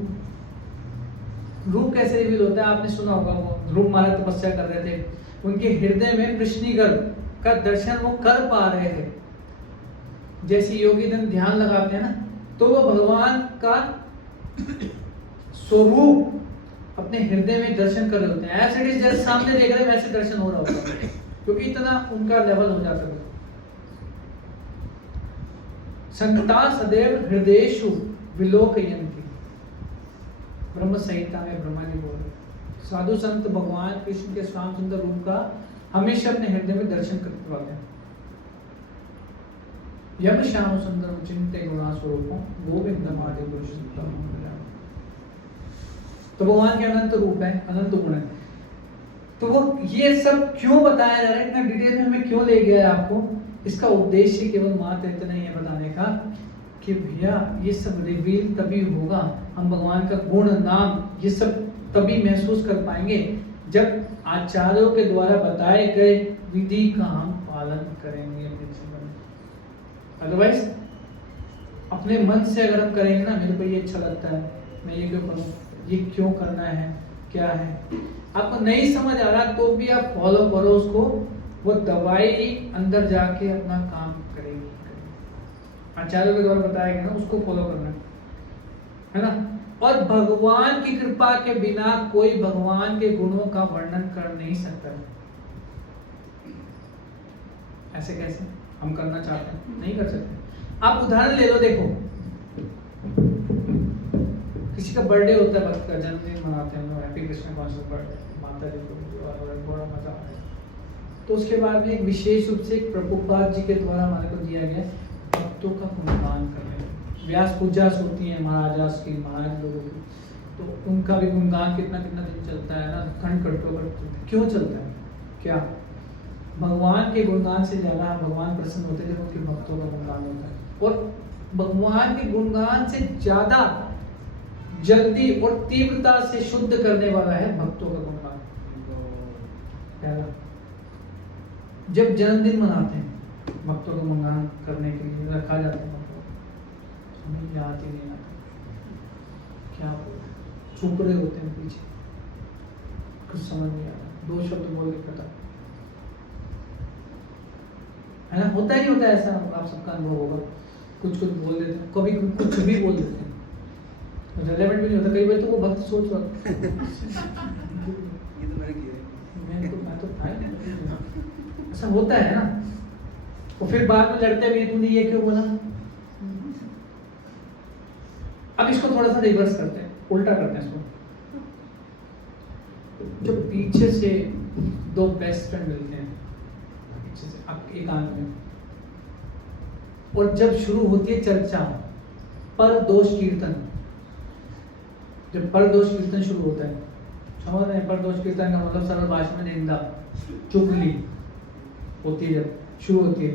रूप कैसे रिवील होता है? आपने सुना होगा वो ध्रुव महाराज तपस्या कर रहे थे, उनके हृदय में कृष्णिगर का दर्शन वो कर पा रहे थे। जैसे योगी जन ध्यान लगाते हैं ना, तो वो भगवान का स्वरूप अपने हृदय में दर्शन कर रहे होते हैं। ऐसे जैसे सामने देख रहे हैं वैसे दर्शन हो रहा होता है, क्योंकि इतना उनका लेवल हो जाता है। संगता सदैव हृदयेषु विलोकयन्ति, ब्रह्म संहिता में ब्रह्मा जी बोल रहे, साधु संत भगवान कृष्ण के श्याम सुंदर रूप का हमेशा अपने हृदय में दर्शन करते हैं। यम श्याम सुंदर चिंते गुणा स्वरूपों गोविंदमादि पुरुषोत्तम। तो भगवान के अनंत रूप है, अनंत गुण है। तो वो ये सब क्यों बताया जा रहा है, इतना डिटेल में हमें क्यों ले गया है आपको? इसका उद्देश्य केवल मात्र इतना ही है बताने का कि भैया ये सब रिवील तभी होगा, हम भगवान का गुण, नाम, ये सब तभी महसूस कर पाएंगे जब आचार्यों के द्वारा बताए गए विधि का हम पालन करेंगे अपने जीवन में। अदरवाइज अपने मन से अगर हम करेंगे ना, मेरे को ये अच्छा लगता है, मैं ये क्यों करूँ, ये क्यों करना है, क्या है, आपको नहीं समझ आ रहा तो भी आप फॉलो करो उसको, वो दवाई अंदर जाके अपना काम करेगी। आचार्यों के द्वारा बताया गया ना, उसको फॉलो करना है ना। और भगवान की कृपा के बिना कोई भगवान के गुणों का वर्णन कर नहीं सकता। ऐसे कैसे हम करना चाहते हैं, नहीं कर सकते। आप उदाहरण ले लो, देखो किसी का बर्थडे होता है, भक्त का जन्मदिन मनाते हैं, हैप्पी कृष्ण कॉन्सर्ट बर्थडे, माता जी को बड़ा मजा आता है। तो उसके बाद में एक विशेष रूप से प्रभुपाद जी के द्वारा हमारे को दिया गया भक्तों का गुणगान करने, व्यास पूजा होती है महाराजास की, महाराज लोगों की, तो उनका भी गुणगान कितना कितना दिन चलता है ना, खंड खंडों क्यों चलता है? क्या भगवान के गुणगान से ज्यादा भगवान प्रसन्न होते हैं जब उनके भक्तों का गुणगान होता है। और भगवान के गुणगान से ज्यादा जल्दी और तीव्रता से शुद्ध करने वाला है भक्तों का गुणगान। पहला, जब जन्मदिन मनाते हैं भक्तों का गुणगान करने के लिए रखा जाता है, हमें याद ही नहीं आता क्या चुप रहे होते हैं पीछे, कुछ समझ नहीं आता, 2 शब्द बोल के पता है ना, होता ही होता है ऐसा, आप सबका अनुभव होगा। कुछ कुछ बोल देते हैं, कभी कुछ भी बोल देते हैं, रिलेवेंट भी नहीं होता। कई बार तो वो भक्त सोच रहा ये तो मैंने किया, मैं तो ऐसा होता है ना, और फिर बाद में लड़ते भी, तूने ये क्यों बोला। अब इसको थोड़ा सा रिवर्स करते हैं, उल्टा करते हैं इसको। जो पीछे से 2 बेस्ट फ्रेंड मिलते हैं, पीछे से आप एकांत में, और जब शुरू होती है चर्चा, पर दोष कीर्तन, जब पर दोष कीर्तन शुरू होता है, समझ रहे हैं? पर दोष कीर्तन का मतलब सरल भाषा में निंदा, चुगली होती है, जब शुरू होती है,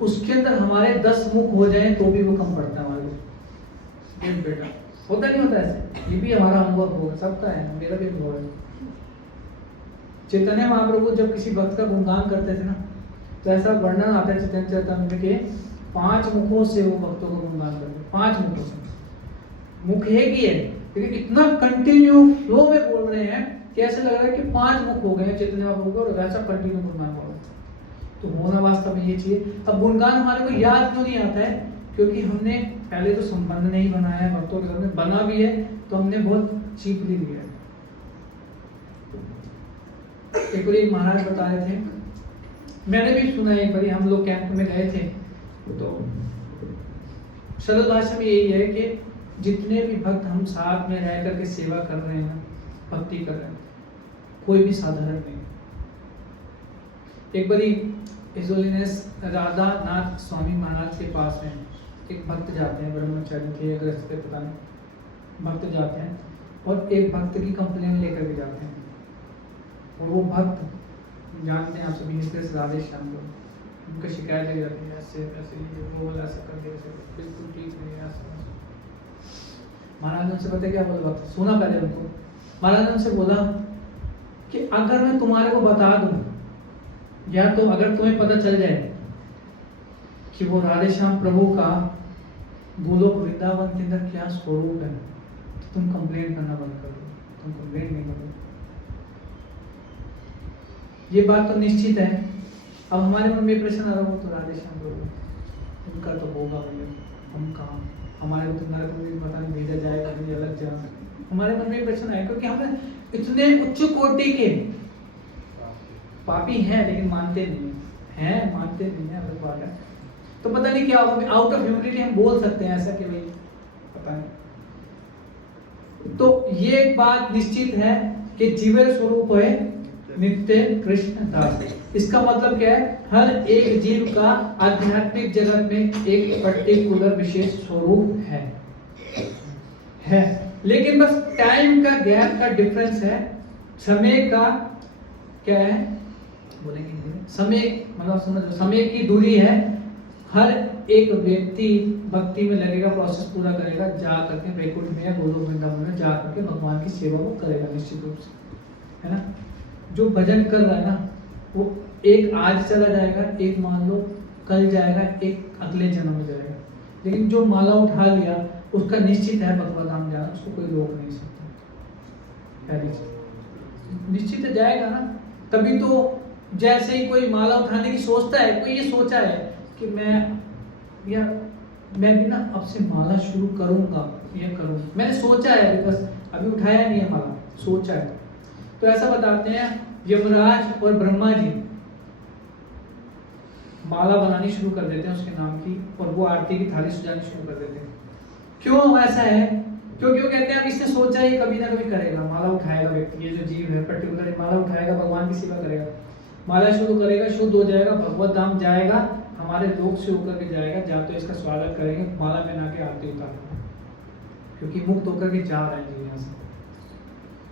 उसके अंदर हमारे 10 मुख हो जाएं तो भी वो कम पड़ता है हमारे को। बेटा होता नहीं होता ऐसे, ये भी हमारा अनुभव होगा, सबका है, मेरा भी अनुभव है। चैतन्य महाप्रभु जब किसी भक्त का गुणगान करते थे ना, तो ऐसा वर्णन आता है चैतन्य चरितामृत के, 5 मुखों से वो भक्तों का गुणगान करते, 5 मुखों से। मुख एक ही है, लेकिन इतना कंटिन्यू फ्लो में बोल रहे हैं कि ऐसा लग रहा है कि 5 मुख हो गए चैतन्य महाप्रभु को, और वैसा कंटिन्यू गुणगान बोल रहे हैं। तो होना वास्तव में ये चाहिए। अब गुणगान हमारे को याद क्यों नहीं आता है? क्योंकि हमने पहले तो संबंध नहीं बनाया है भक्तों के साथ, बना भी है तो हमने बहुत चीपली लिया है। एक बार एक महाराज बता रहे थे, मैंने भी सुना एक बार, हम लोग कैंप में गए थे, तो सरल भाषा में यही है कि जितने भी भक्त हम साथ में रह करके सेवा कर रहे हैं, भक्ति कर रहे हैं, कोई भी साधारण नहीं। एक बारी हिज होलीनेस राधा नाथ स्वामी महाराज के पास में एक भक्त जाते हैं, ब्रह्मचारी थे, ग्रस्त थे, पता नहीं, भक्त जाते हैं और एक भक्त की कंप्लेन लेकर के जाते हैं। और वो भक्त जानते हैं आप सभी मिस्टर राधे श्याम को, उनका शिकायत ले जाती है, ऐसे ऐसे वो बोला, ऐसा कर दिया, ऐसे बिल्कुल ठीक नहीं है, ऐसा। महाराज ने उनसे पता क्या बोला, भक्त सुना पहले उनको। महाराज ने उनसे बोला कि अगर मैं तुम्हारे को बता दूं, या तो अगर तुम्हें पता चल जाए कि वो राधे श्याम प्रभु का गोलोक वृंदावन के अंदर क्या स्वरूप है, तो तुम कंप्लेंट करना बंद कर दो, तुम कंप्लेंट नहीं करो। ये बात तो निश्चित है। अब हमारे मन में प्रश्न आ रहा हो, तो राधे श्याम प्रभु उनका तो होगा भैया, हम कहाँ, हमारे को तो नरक में पता नहीं भेजा जाएगा, नहीं अलग जगह। हमारे मन में प्रश्न आया क्योंकि हम इतने उच्च कोटि के पापी हैं, लेकिन मानते नहीं हैं, मानते नहीं है, अलग बात है। तो पता नहीं क्या होगा, आउट ऑफ ह्यूमिलिटी हम बोल सकते हैं ऐसा कि भाई पता नहीं। तो ये एक बात निश्चित है कि जीवन स्वरूप है नित्य कृष्ण दास। इसका मतलब क्या है, हर एक जीव का आध्यात्मिक जगत में एक पर्टिकुलर विशेष स्वरूप है, लेकिन बस टाइम का गैप का डिफरेंस है, समय का क्या है बोलेंगे, समय मतलब समझो, समय की दूरी है। हर एक व्यक्ति भक्ति में लगेगा, प्रोसेस पूरा करेगा, जा करके वैकुंठ में या गोलोक वृंदावन में जा करके भगवान की सेवा को करेगा निश्चित रूप से, है ना। जो भजन कर रहा है ना, वो एक आज चला जाएगा, एक मान लो कल जाएगा, एक अगले जन्म में जाएगा, लेकिन जो माला उठा लिया उसका निश्चित है भगवत धाम जाना, उसको कोई रोक नहीं सकता। पहली चीज निश्चित है जाएगा ना। तभी तो जैसे ही कोई माला उठाने की सोचता है, कोई ये सोचा है कि मैं भी ना अब से माला शुरू करूंगा, ये करूंगा, मैंने सोचा है, बिकॉज अभी उठाया नहीं है माला, सोचा है। तो ऐसा बताते हैं यमराज और ब्रह्मा जी माला बनानी शुरू कर देते हैं उसके नाम की, और वो आरती की थाली सजानी शुरू कर देते हैं। क्यों ऐसा है? क्योंकि वो कहते हैं अब इसने सोचा ही कभी ना कभी करेगा, माला उठाएगा व्यक्ति, ये जो जीव है पर्टिकुलर माला उठाएगा, भगवान की सेवा करेगा, माला शुरू करेगा, शुद्ध हो जाएगा, भगवत धाम जाएगा, हमारे लोक से होकर के जाएगा, जा तो इसका स्वागत करेंगे, माला पहना के आरती उतारेंगे, क्योंकि मुक्त होकर के जा रहे हैं यहाँ से।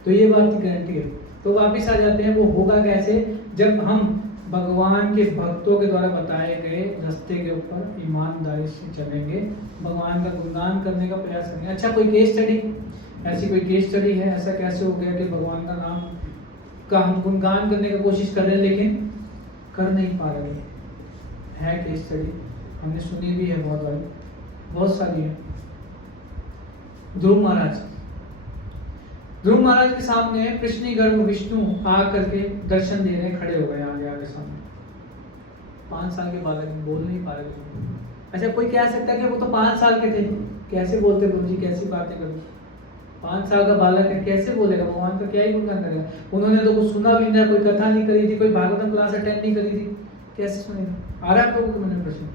तो ये बात की गारंटी है। तो वापिस आ जाते हैं, वो होगा कैसे, जब हम भगवान के भक्तों के द्वारा बताए गए रास्ते के ऊपर ईमानदारी से चलेंगे, भगवान का गुणगान करने का प्रयास करेंगे। अच्छा, कोई केस स्टडी, ऐसी कोई केस स्टडी है, ऐसा कैसे हो गया कि भगवान का नाम का हम गुणगान करने की कोशिश कर रहे हैं लेकिन कर नहीं पा रहे है? केस स्टडी हमने सुनी भी है बहुत बारी, बहुत सारी है। ध्रुव महाराज के सामने कृष्ण गर्भ विष्णु आ करके दर्शन दे रहे, खड़े हो गए आगे सामने। 5 साल के बालक बोल नहीं पा रहे। अच्छा, कोई कह सकता है कि वो तो 5 साल के थे, कैसे बोलते प्रभु जी, कैसी बातें करूं, 5 साल का बालक है, कैसे बोलेगा, भगवान का क्या ही गुणगान करेगा। उन्होंने तो कुछ सुना भी नहीं, कोई कथा नहीं करी थी, कोई भागवत क्लास अटेंड नहीं करी थी, कैसे सुनेगा? आ रहा है आप लोगों को मैंने प्रश्न?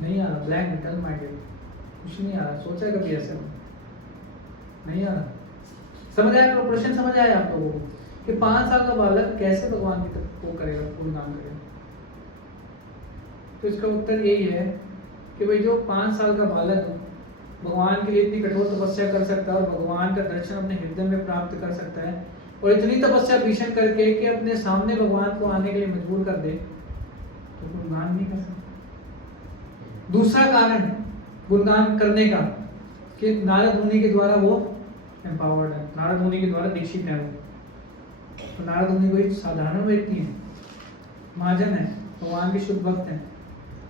नहीं आ रहा, ब्लैंक डल माइंडेड, कुछ नहीं आ रहा, सोचा कभी ऐसे नहीं आ रहा। समझ आया आपको प्रश्न? समझ आया आप लोगों को कि 5 साल का बालक कैसे भगवान की वो करेगा, गुणगान करेगा? तो इसका उत्तर यही है कि भाई जो 5 साल का बालक भगवान के लिए इतनी कठोर तपस्या कर सकता है और भगवान का दर्शन अपने हृदय में प्राप्त कर सकता है, और इतनी तपस्या भीषण करके कि अपने सामने भगवान को आने के लिए मजबूर कर दे, तो गुणगान नहीं कर सकता। दूसरा कारण गुणगान करने का कि नारद मुनि के द्वारा वो एम्पावर्ड है, नारद मुनि के द्वारा दीक्षित है वो। तो नारद मुनि कोई साधारण व्यक्ति है, महाजन है, भगवान के शुद्ध भक्त हैं,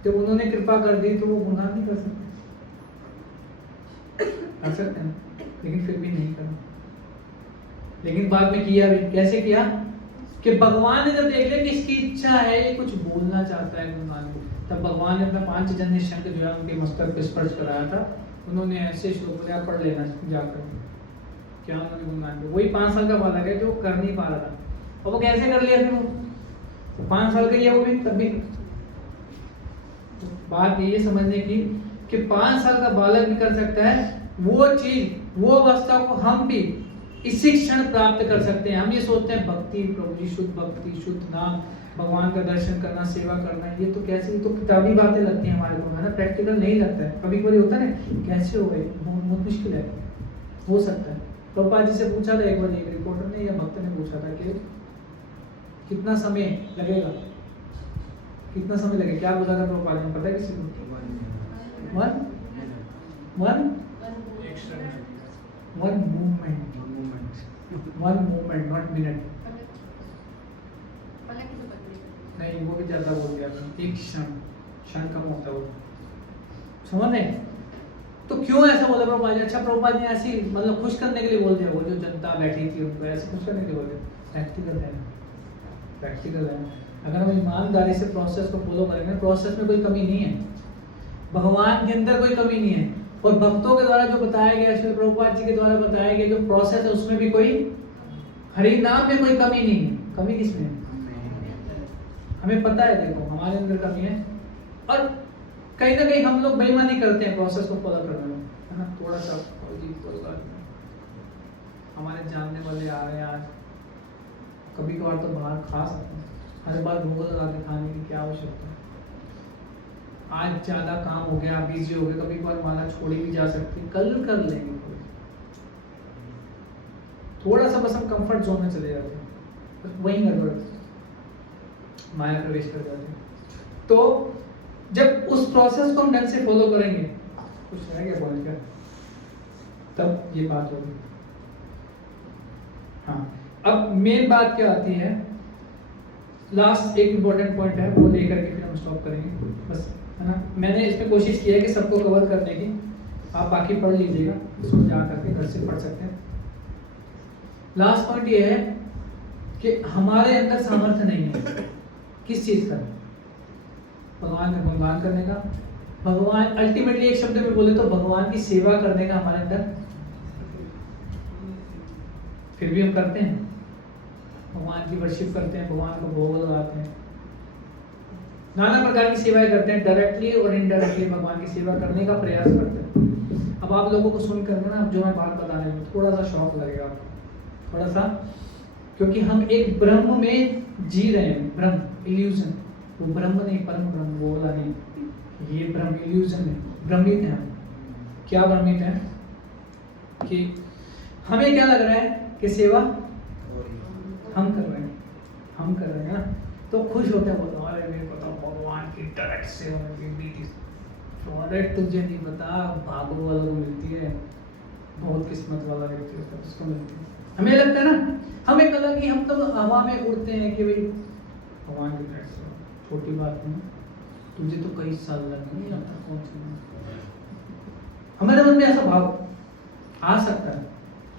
जब उन्होंने कृपा कर दी तो वो गुणगान नहीं कर सकते, कर सकते हैं लेकिन फिर भी नहीं करना। लेकिन बाद में किया भी, कैसे किया कि भगवान ने जब देख लिया कि इसकी इच्छा है, ये कुछ बोलना चाहता है गुणगान को, तब भगवान ने अपना 5 जन्य शंख जो है उनके मस्तक पर स्पर्श कराया था। उन्होंने ऐसे श्लोक पढ़ लेना जाकर, क्या उन्होंने गुणगान किया? वही 5 साल का बालक है जो कर नहीं पा रहा था, और वो कैसे कर लिया फिर वो 5 साल का ही है वो भी तब भी। तो बात ये समझने की कि 5 साल का बालक भी कर सकता है वो चीज, वो अवस्था को हम भी इसी क्षण प्राप्त कर सकते हैं। हम ये सोचते हैं भक्ति, प्रभु जी शुद्ध भक्ति, शुद्ध नाम, भगवान का दर्शन करना, सेवा करना, ये तो कैसे, ये तो किताबी बातें लगती हैं हमारे को, है ना, प्रैक्टिकल नहीं लगता है। कभी कभी होता है ना, कैसे हो गए, बहुत मुश्किल है, हो सकता है। प्रभुपाद जी से पूछा था एक बार एक रिपोर्टर ने या भक्त ने पूछा था कि कितना समय लगेगा, कितना समय लगेगा, क्या पूछा था प्रभुपाद जी ने, पता है किसी को? One movement, not minute. पलक की झपकने। नहीं, वो भी ज्यादा बोल गया, एक क्षण कम होता है वो, समझ रहे? तो क्यों ऐसा बोला प्रभुपाद जी? अच्छा, प्रभुपाद जी ऐसी मतलब खुश करने के लिए बोल दिया, वो जो जनता बैठी थी उनको ऐसे खुश करने के लिए बोल दिया? प्रैक्टिकल है, प्रैक्टिकल है। अगर हम ईमानदारी से प्रोसेस को फॉलो करेंगे, प्रोसेस में कोई कमी नहीं है, भगवान के अंदर कोई कमी नहीं है, और भक्तों के द्वारा जो बताया गया, श्री प्रभुपाद जी के द्वारा बताया गया जो प्रोसेस है, उसमें भी कोई, हरि नाम में कोई कमी नहीं है। कमी किसमें है? हमें पता है, देखो हमारे अंदर कमी है, और कहीं ना कहीं हम लोग बेईमानी करते हैं प्रोसेस को फॉलो करने में, है ना। थोड़ा सा हमारे जानने वाले आ रहे हैं आज, कभी कभार तो बाहर खा सकते हैं, हर बार भूख लगा के खाने की क्या आवश्यकता है। आज ज्यादा काम हो गया, बिजी हो गए, कभी कभार माला छोड़ी भी जा सकती है, कल कर लेंगे। थोड़ा सा बस हम कंफर्ट जोन में चले जाते हैं, बस वहीं गड़बड़, माया प्रवेश कर जाते हैं। तो जब उस प्रोसेस को हम ढंग से फॉलो करेंगे, कुछ रह गया पॉइंट का, तब ये बात होगी। हाँ, अब मेन बात क्या आती है, लास्ट एक इम्पोर्टेंट पॉइंट है, वो लेकर के फिर हम स्टॉप करेंगे बस, है ना। मैंने इसमें कोशिश की है कि सबको कवर करने की, आप बाकी पढ़ लीजिएगा, इसको जा करके घर से पढ़ सकते हैं। लास्ट पॉइंट ये है कि हमारे अंदर सामर्थ्य नहीं है किस चीज का, भगवान का गुणगान करने का, भगवान अल्टीमेटली एक शब्द में बोले तो भगवान की सेवा करने का हमारे अंदर, फिर भी हम करते हैं, भगवान की वर्शिप करते हैं, भगवान को भोग लगाते हैं, नाना प्रकार की सेवाएं करते हैं, डायरेक्टली और इनडायरेक्टली भगवान की सेवा करने का प्रयास करते हैं। अब आप लोगों को सुन करके ना, जो मैं बात बताने में थोड़ा सा शौक लगेगा आपको, थोड़ा सा, क्योंकि हम एक ब्रह्म में जी रहे हैं, ब्रह्म इल्यूजन, वो ब्रह्म नहीं, परम ब्रह्म वो वाला नहीं, ये ब्रह्म इल्यूजन है, भ्रमित है हम। क्या भ्रमित है कि हमें क्या लग रहा है कि सेवा हम कर रहे हैं ना, तो खुश होते हैं, बोलते हैं अरे मेरे को तो भगवान की डायरेक्ट सेवा मिलती, डायरेक्ट तुझे नहीं पता, भागो वालों को मिलती है, बहुत किस्मत वाला व्यक्ति होता है उसको मिलती है। हमें लगता है ना, हमें कल कि हम तो हवा में उड़ते हैं कि भाई भगवान की डायरेक्ट सेवा छोटी बात नहीं, तुझे तो कई साल लग नहीं आता, कौन सी, हमारे मन में ऐसा भाव आ सकता है,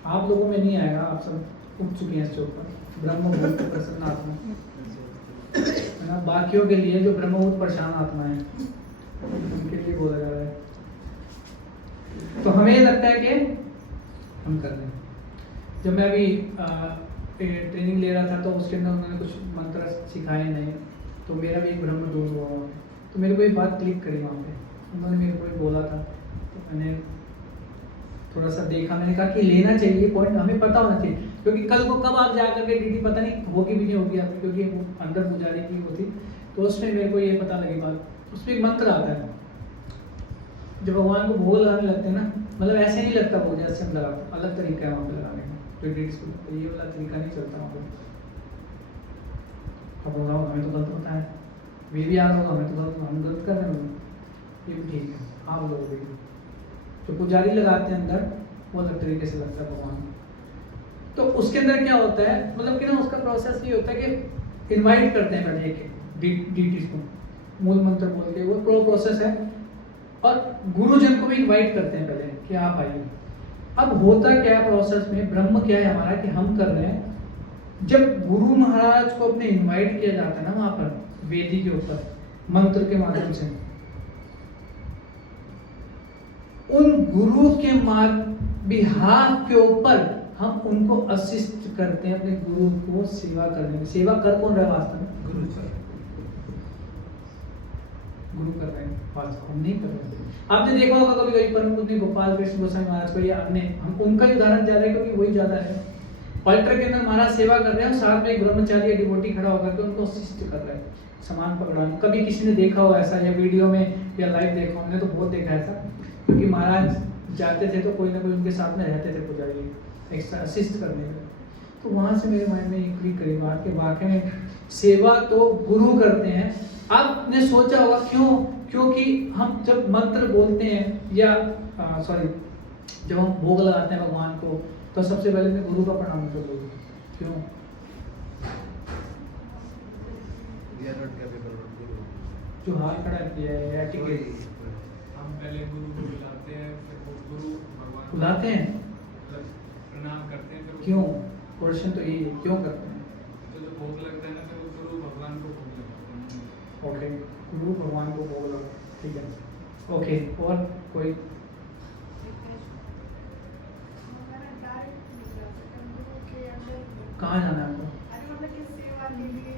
आप लोगों में नहीं आएगा, आप सब उठ चुके हैं इसके ऊपर, ब्रह्मभूत प्रसन्न आत्मा, है ना। बाकियों के लिए जो ब्रह्मभूत परेशान आत्मा है, उनके लिए बोला जा रहा है। तो हमें लगता है कि हम कर रहे हैं। जब मैं अभी ट्रेनिंग ले रहा था तो उसके अंदर उन्होंने कुछ मंत्र सिखाए नहीं, तो मेरा भी एक ब्रह्म दूर हुआ, तो मेरे को एक बात क्लिक करी वहाँ पे, उन्होंने मेरे को बोला था, तो मैंने थोड़ा सा देखा, मैंने कहा कि लेना चाहिए पॉइंट, हमें पता होना चाहिए, क्योंकि कल को कब आप जा करके ड्यूटी पता नहीं होगी भी नहीं होगी आपकी, क्योंकि वो अंदर पुजारी की वो थी, तो उसमें मेरे को ये पता लगी बात, उसमें एक मंत्र आता है, जब भगवान को भोग लगाने लगते हैं ना, मतलब ऐसे नहीं लगता भोग जैसे हम लगाते, अलग तरीका है वहाँ पे लगाने का, तो ये वाला तरीका नहीं चलता वहाँ पे। अब होगा हमें तो गलत होता है, वे भी याद होगा हमें तो गलत, हम गलत कर रहे हैं, ये भी ठीक है, आप लोग भी जो पुजारी लगाते हैं अंदर वो अलग तरीके से लगता है भगवान। तो उसके अंदर क्या होता है, मतलब कि ना उसका प्रोसेस ये होता है कि इनवाइट करते हैं पहले एक डीटीज को, मूल मंत्र बोल के, वो प्रो प्रोसेस है, और गुरुजन को भी इनवाइट करते हैं पहले कि आप आइए। अब होता क्या है प्रोसेस में, ब्रह्म क्या है हमारा कि हम कर रहे हैं, जब गुरु महाराज को अपने इनवाइट किया जाता है ना वहां पर वेदी के ऊपर मंत्र के माध्यम से, उन गुरु के बिहाफ के ऊपर हम उनको असिस्ट करते हैं अपने गुरु को सेवा करने में। सेवा कर कौन रहा है वास्तव में? गुरु जी। गुरु कर रहे हैं, वास्तव हम नहीं कर रहे हैं। आपने देखा होगा कभी कभी परम पूज्य गोपाल कृष्ण गोस्वामी महाराज को या अन्य, हम उनका ही उदाहरण ज्यादा है क्योंकि वही ज्यादा है। ऑल्टर के अंदर महाराज सेवा कर रहे हैं और साथ में एक ब्रह्मचारी या डिवोटी खड़ा होकर के उनको असिस्ट कर रहा है, सामान पकड़ाने। कभी किसी ने देखा हो ऐसा, या वीडियो में या लाइव देखा, हमने तो बहुत देखा ऐसा, क्योंकि महाराज जाते थे तो कोई ना कोई उनके साथ में रहते थे पुजारी, एक्स्ट्रा असिस्ट करने में। तो वहां से मेरे माइंड में एक क्लिक करी बात कि वाकई में सेवा तो गुरु करते हैं। आपने सोचा होगा क्यों? क्योंकि हम जब मंत्र बोलते हैं या जब हम भोग लगाते हैं भगवान को, तो सबसे पहले मैं गुरु का प्रणाम करूँ। क्यों? We are not capable of गुरु। जो हाथ खड़ा किया है या टिके हम पहले गुरु को बुलाते हैं, फिर वो गुरु भगवान को बुलाते हैं, मतलब प्रणाम करते हैं, फिर वो- क्यों? क्वेश्चन तो यही है, क्यों करते हैं? तो जो भोग लगता है ना, फिर वो गुरु भगवान को भोग लगाते हैं। ओके, गुरु भगवान को भोग लगा, ठीक है। ओके, और कोई? हमारा डायरेक्ट नहीं जा सकते, हम लोगों के अंदर कहाँ जाना है आपको? अरे मतलब इस सेवा के लिए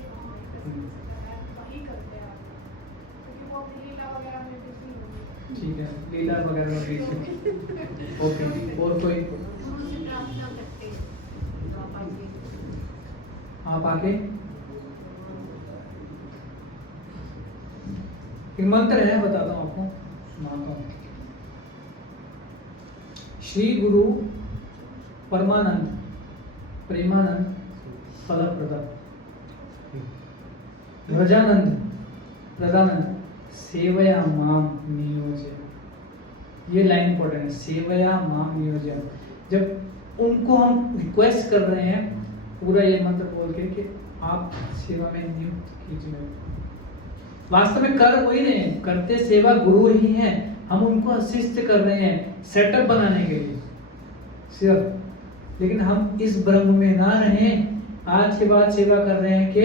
वही करते हैं आप लोग। क्योंकि वो अपनी लीला वगैरह में बिजी होंगे। ठीक है, लीला वगैरह में बीच। ओके, और कोई? गुरु से प्रार्थना करते हैं तो आप आगे। आप आके एक मंत्र है, बताता हूँ आपको, सुनाता हूँ। श्री गुरु परमानंद प्रेमानंद फलप्रद ध्वजानंद प्रदानंद सेवया माम नियोज्य। ये लाइन इंपॉर्टेंट है, सेवया माम नियोज्य। जब उनको हम रिक्वेस्ट कर रहे हैं पूरा ये मंत्र बोल के कि आप सेवा में नियुक्त कीजिए, वास्तव में कर वही रहे हैं, करते सेवा गुरु ही हैं। हम उनको असिस्ट कर रहे हैं सेटअप बनाने के लिए सिर्फ, लेकिन हम इस ब्रह्म में ना रहें। आज के बाद सेवा कर रहे हैं कि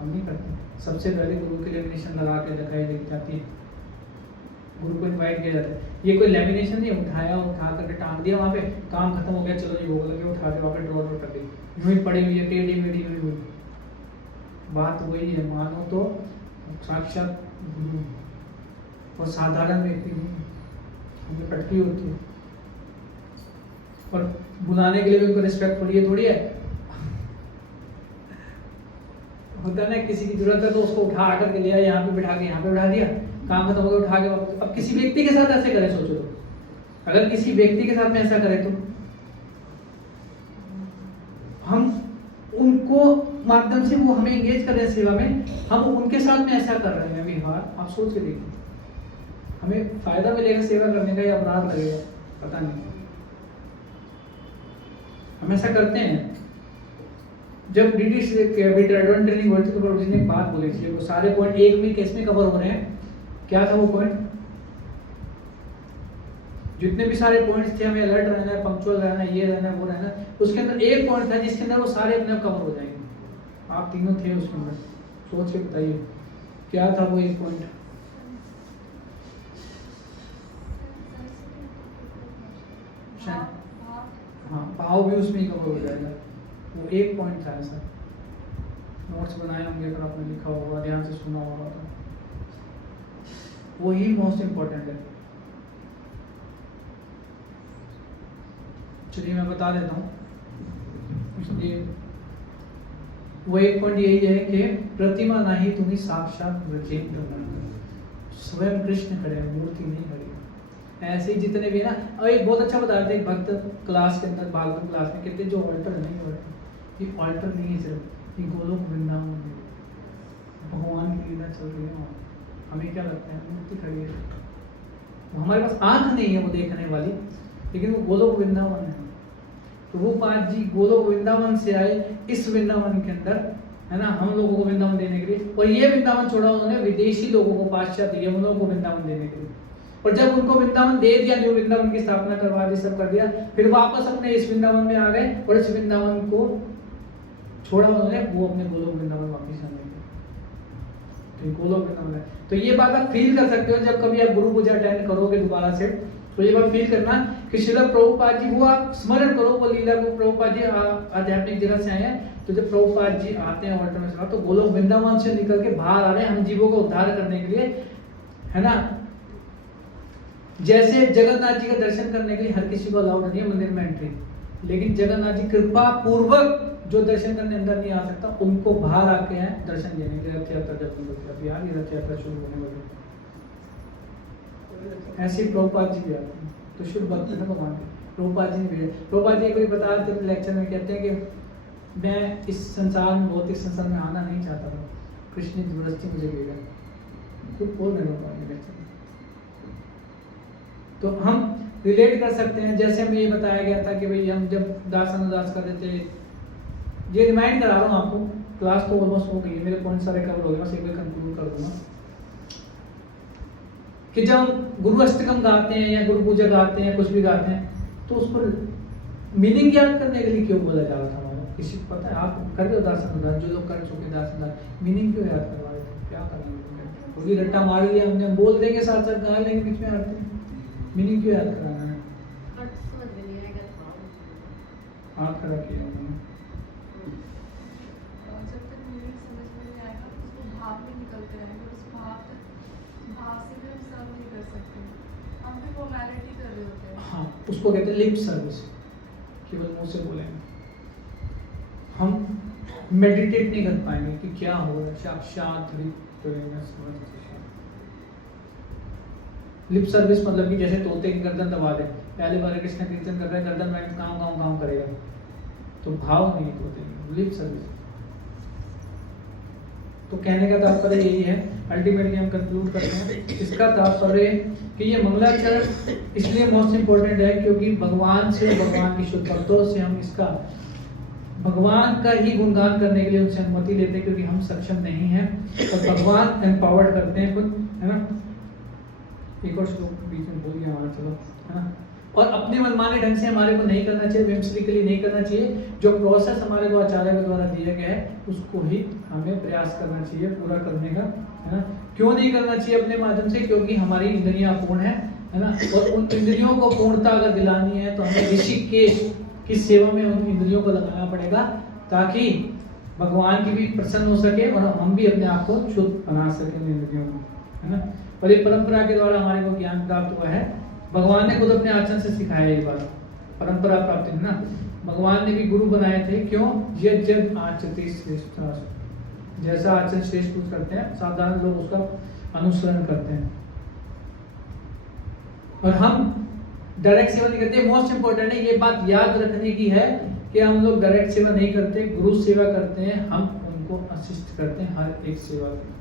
हम नहीं करते। सबसे पहले गुरु के लेमिनेशन लगा के दिखाई दी जाती है, गुरु को इनवाइट किया जाता है। ये कोई लेमिनेशन नहीं, उठाया उठा करके टांग दिया वहाँ पे, काम खत्म हो गया, चलो ये भोग लगे, उठा के वहाँ पे ड्रॉ कर दी, यूं ही पड़ी हुई है, टेढ़ी मेढ़ी हुई हुई। बात वही है, मानो तो साक्षात गुरु और साधारण व्यक्ति नहीं, हमें पटकी होती है। और बुलाने के लिए भी उनको रिस्पेक्ट थोड़ी है। होता है ना, किसी की जरूरत है तो उसको उठा करके लिया, यहाँ पे बिठा के यहाँ पे बिठा दिया, काम खत्म हो गया, उठा के वापस। अब किसी व्यक्ति के साथ ऐसे करे, सोचो तो, अगर किसी व्यक्ति के साथ में ऐसा करे तो हम उनको माध्यम से वो हमें एंगेज कर रहे हैं सेवा में, हम उनके साथ में ऐसा कर रहे हैं व्यवहार। आप सोच के देखिए, हमें फायदा मिलेगा सेवा करने का या अपराध लगेगा, पता नहीं। हम ऐसा करते हैं। जब डीडी एडवांस ट्रेनिंग हुई थी तो प्रभु जी ने एक बात बोली थी, वो सारे पॉइंट एक में केस में कवर हो रहे हैं। क्या था वो पॉइंट? जितने भी सारे पॉइंट्स थे, हमें अलर्ट रहना है, पंक्चुअल रहना है, ये रहना है, वो रहना है, उसके अंदर एक पॉइंट था जिसके अंदर वो सारे अपने आप कवर हो जाएंगे। आप तीनों थे उसके अंदर, सोच के बताइए क्या था वो एक पॉइंट? हाँ, भाव भी उसमें ही कवर हो जाएगा। वो एक पॉइंट था ऐसा, नोट्स बनाए होंगे अगर आपने लिखा होगा, ध्यान से सुना होगा तो वही मोस्ट इम्पोर्टेंट है। चलिए मैं बता देता हूँ। इसलिए वो एक पॉइंट यही है कि प्रतिमा नहीं तुम्हें साक्षात ब्रजेंद्र बन, स्वयं कृष्ण खड़े, मूर्ति नहीं खड़ी। ऐसे ही जितने भी है ना, और एक बहुत अच्छा बता रहे थे एक भक्त क्लास के अंदर, भागवत क्लास में, कहते जो ऑल्टर नहीं है, ये ऑल्टर नहीं है, सिर्फ ये गोलोक वृंदावन है, भगवान की लीला चल रही है वहाँ। हमें क्या लगता है मूर्ति खड़ी है, हमारे पास आंख नहीं है वो देखने वाली, लेकिन वो गोलोक वृंदावन है। तो वो पांच जी गोलोक वृंदावन से आए इस वृंदावन के अंदर, है ना, हम लोगों को वृंदावन देने के लिए। और ये वृंदावन छोड़ा उन्होंने विदेशी लोगों को, पाश्चात्य यमुनों को वृंदावन देने के लिए। और जब उनको वृंदावन दे दिया, न्यू वृंदावन की स्थापना करवा दी, सब कर दिया, फिर वापस अपने इस वृंदावन में आ गए और इस वृंदावन को छोड़ा उन्होंने, वो अपने गोलोक वृंदावन वापस आने के। गोलोक वृंदावन है। तो ये बात आप फील कर सकते हो जब कभी आप गुरु पूजा अटेंड करोगे दोबारा से, तो ये बात फील करना कि श्रील प्रभुपाद जी, वो आप स्मरण करो वो लीला को। प्रभुपाद जी आध्यात्मिक जगत से आए हैं, तो जब प्रभुपाद जी आते हैं ऑल्टर में से, तो गोलोक वृंदावन से निकल के बाहर आ रहे हैं हम जीवों को उद्धार करने के लिए, है ना। जैसे जगन्नाथ जी का दर्शन करने के लिए हर किसी को अलाउड नहीं है मंदिर में एंट्री, लेकिन जगन्नाथ जी कृपा पूर्वक जो दर्शन करने अंदर नहीं आ सकता, उनको बाहर आके हैं दर्शन देने के लिए। रथ यात्रा जब अभी आ रही, रथ यात्रा शुरू होने वाली, ऐसे ही प्रभुपाद जी भी आते हैं। तो शुद्ध भक्त है ना भगवान के, प्रभुपाद जी ने भी। प्रभुपाद जी कोई बता रहे थे लेक्चर में, कहते हैं कि मैं इस संसार में, भौतिक संसार में आना नहीं चाहता था, कृष्ण ने जबरदस्ती मुझे भेजा। खुद बोल रहे प्रभुपाद जी लेक्चर में। तो हम रिलेट कर सकते हैं, जैसे हमें ये बताया गया था कि भाई हम जब दास अनुदास कर रहे थे, ये रिमाइंड करा रहा हूँ आपको, क्लास तो ऑलमोस्ट हो गई है, मेरे पॉइंट सारे कवर हो गए, बस एक बार कंक्लूड कर दूंगा कि जब हम गुरु अष्टकम गाते हैं या गुरु पूजा गाते हैं, कुछ भी गाते हैं, तो उस पर मीनिंग याद करने के लिए क्यों बोला जा रहा था हमारा? किसी को पता है? आप कर रहे हो दास अनुदास, जो लोग कर चुके दास अनुदास, मीनिंग क्यों याद करवा रहे थे? क्या करना है? क्योंकि रट्टा मार लिया हमने, हम बोल देंगे साथ साथ गा लेंगे बीच में आते हैं, मीनिंग क्यों याद कराना है? हाथ खड़ा किया उन्होंने। जब तक मीनिंग समझ में नहीं आएगा, उसको भाव में निकलते रहेंगे, उस भाव से भी हम सर्व नहीं कर सकते, हम भी फॉर्मेलिटी कर रहे होते हैं। हाँ, उसको कहते हैं लिप सर्विस, केवल मुंह से बोलेंगे, हम मेडिटेट नहीं कर पाएंगे कि क्या हो रहा है, साक्षात लिप सर्विस मतलब कि जैसे तोते की गर्दन दबा दे, पहले बार कृष्ण कीर्तन कर रहे हैं, गर्दन में काम करेगा, तो भाव नहीं तोते, लिप सर्विस। तो कहने का तात्पर्य यही है, अल्टीमेटली हम कंक्लूड करते हैं, इसका तात्पर्य कि ये मंगलाचरण इसलिए मोस्ट इंपोर्टेंट है क्योंकि भगवान से, भगवान की शुद्ध भक्तों से हम इसका भगवान का ही गुणगान करने के लिए उनसे अनुमति लेते हैं, क्योंकि हम सक्षम नहीं हैं और भगवान एम्पावर्ड करते हैं खुद, है ना। एक और श्लोक बीच में भूल गया हमारा, चलो, है ना। और अपने मनमाने ढंग से हमारे को नहीं करना चाहिए, व्यावसायिकली नहीं करना चाहिए। जो प्रोसेस हमारे को आचार्य के द्वारा दिया गया है उसको ही हमें प्रयास करना चाहिए पूरा करने का, है ना। क्यों नहीं करना चाहिए अपने माध्यम से? क्योंकि हमारी इंद्रियां अपूर्ण है ना, और उन इंद्रियों को पूर्णता अगर दिलानी है तो हमें ऋषिकेश की सेवा में उन इंद्रियों को लगाना पड़ेगा, ताकि भगवान की भी प्रसन्न हो सके और हम भी अपने आप को शुद्ध बना सके उन इंद्रियों को, है ना। और ये परंपरा के द्वारा हमारे को ज्ञान प्राप्त हुआ है, भगवान ने खुद अपने आचरण से सिखाया ये बात, परंपरा प्राप्ति है ना। भगवान ने भी गुरु बनाए थे, क्यों? यज्ञ आचरति श्रेष्ठा, जैसा आचरण श्रेष्ठ कुछ करते हैं साधारण लोग उसका अनुसरण करते हैं। और हम डायरेक्ट सेवा नहीं करते। मोस्ट इंपोर्टेंट है, ये बात याद रखने की है कि हम लोग डायरेक्ट सेवा नहीं करते, गुरु सेवा करते हैं, हम उनको असिस्ट करते हैं हर एक सेवा में।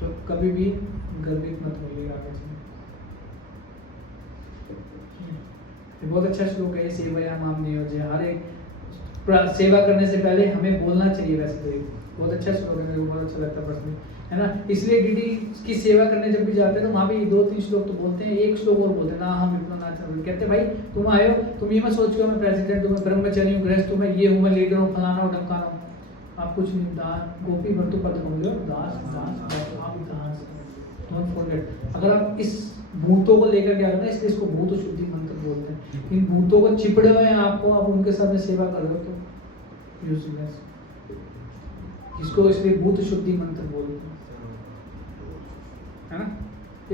तो कभी भी गर्वित मत होइएगा आगे से। ये बहुत अच्छा श्लोक है, सेवया माम नियोज्य। हर एक सेवा करने से पहले हमें बोलना चाहिए, वैसे तो बहुत अच्छा श्लोक है, मेरे को बहुत अच्छा लगता है पर्सनली, है ना। इसलिए डीडी की सेवा करने जब भी जाते हैं तो वहाँ भी 2-3 श्लोक तो बोलते हैं, एक श्लोक और बोलते हैं ना, हम इतना ना चाहते, कहते भाई तुम आए हो, तुम ये मत सोचो मैं प्रेसिडेंट हूँ, मैं ब्रह्मचारी हूँ, गृहस्थ हूँ, मैं ये हूँ, मैं लीडर हूँ, फलाना हूँ, ढमकाना हूँ। आप कुछ नहीं, दास गोपी भर्तु पद कमलो, दास दास आप दास, डोंट फॉरगेट। अगर आप इस भूतों को लेकर के आ रहे हो ना, इसलिए इसको भूत शुद्धि मंत्र बोलते हैं। इन भूतों को चिपड़े हुए हैं आपको, आप उनके साथ में सेवा कर रहे हो तो यूजलेस, इसको इसलिए भूत शुद्धि मंत्र बोलते हैं, है ना।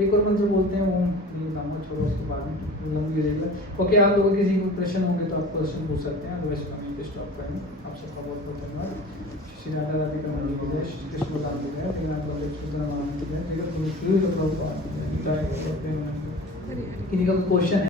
एक और मंत्र बोलते हैं, ओम, ये बताऊंगा, छोड़ो उसके बाद में लंबी रहेगा। ओके, आप लोगों के किसी को प्रश्न होंगे तो आप क्वेश्चन पूछ सकते हैं, अदरवाइज हम यहीं पे स्टॉप करेंगे। आप सबका बहुत बहुत धन्यवाद। श्री राधा रानी का मंदिर की जय, श्री कृष्ण भगवान की जय, जगन्नाथ बलदेव सुभद्रा माता की जय, जगत गुरु श्री प्रभुपाद की जय। किसी का क्वेश्चन है?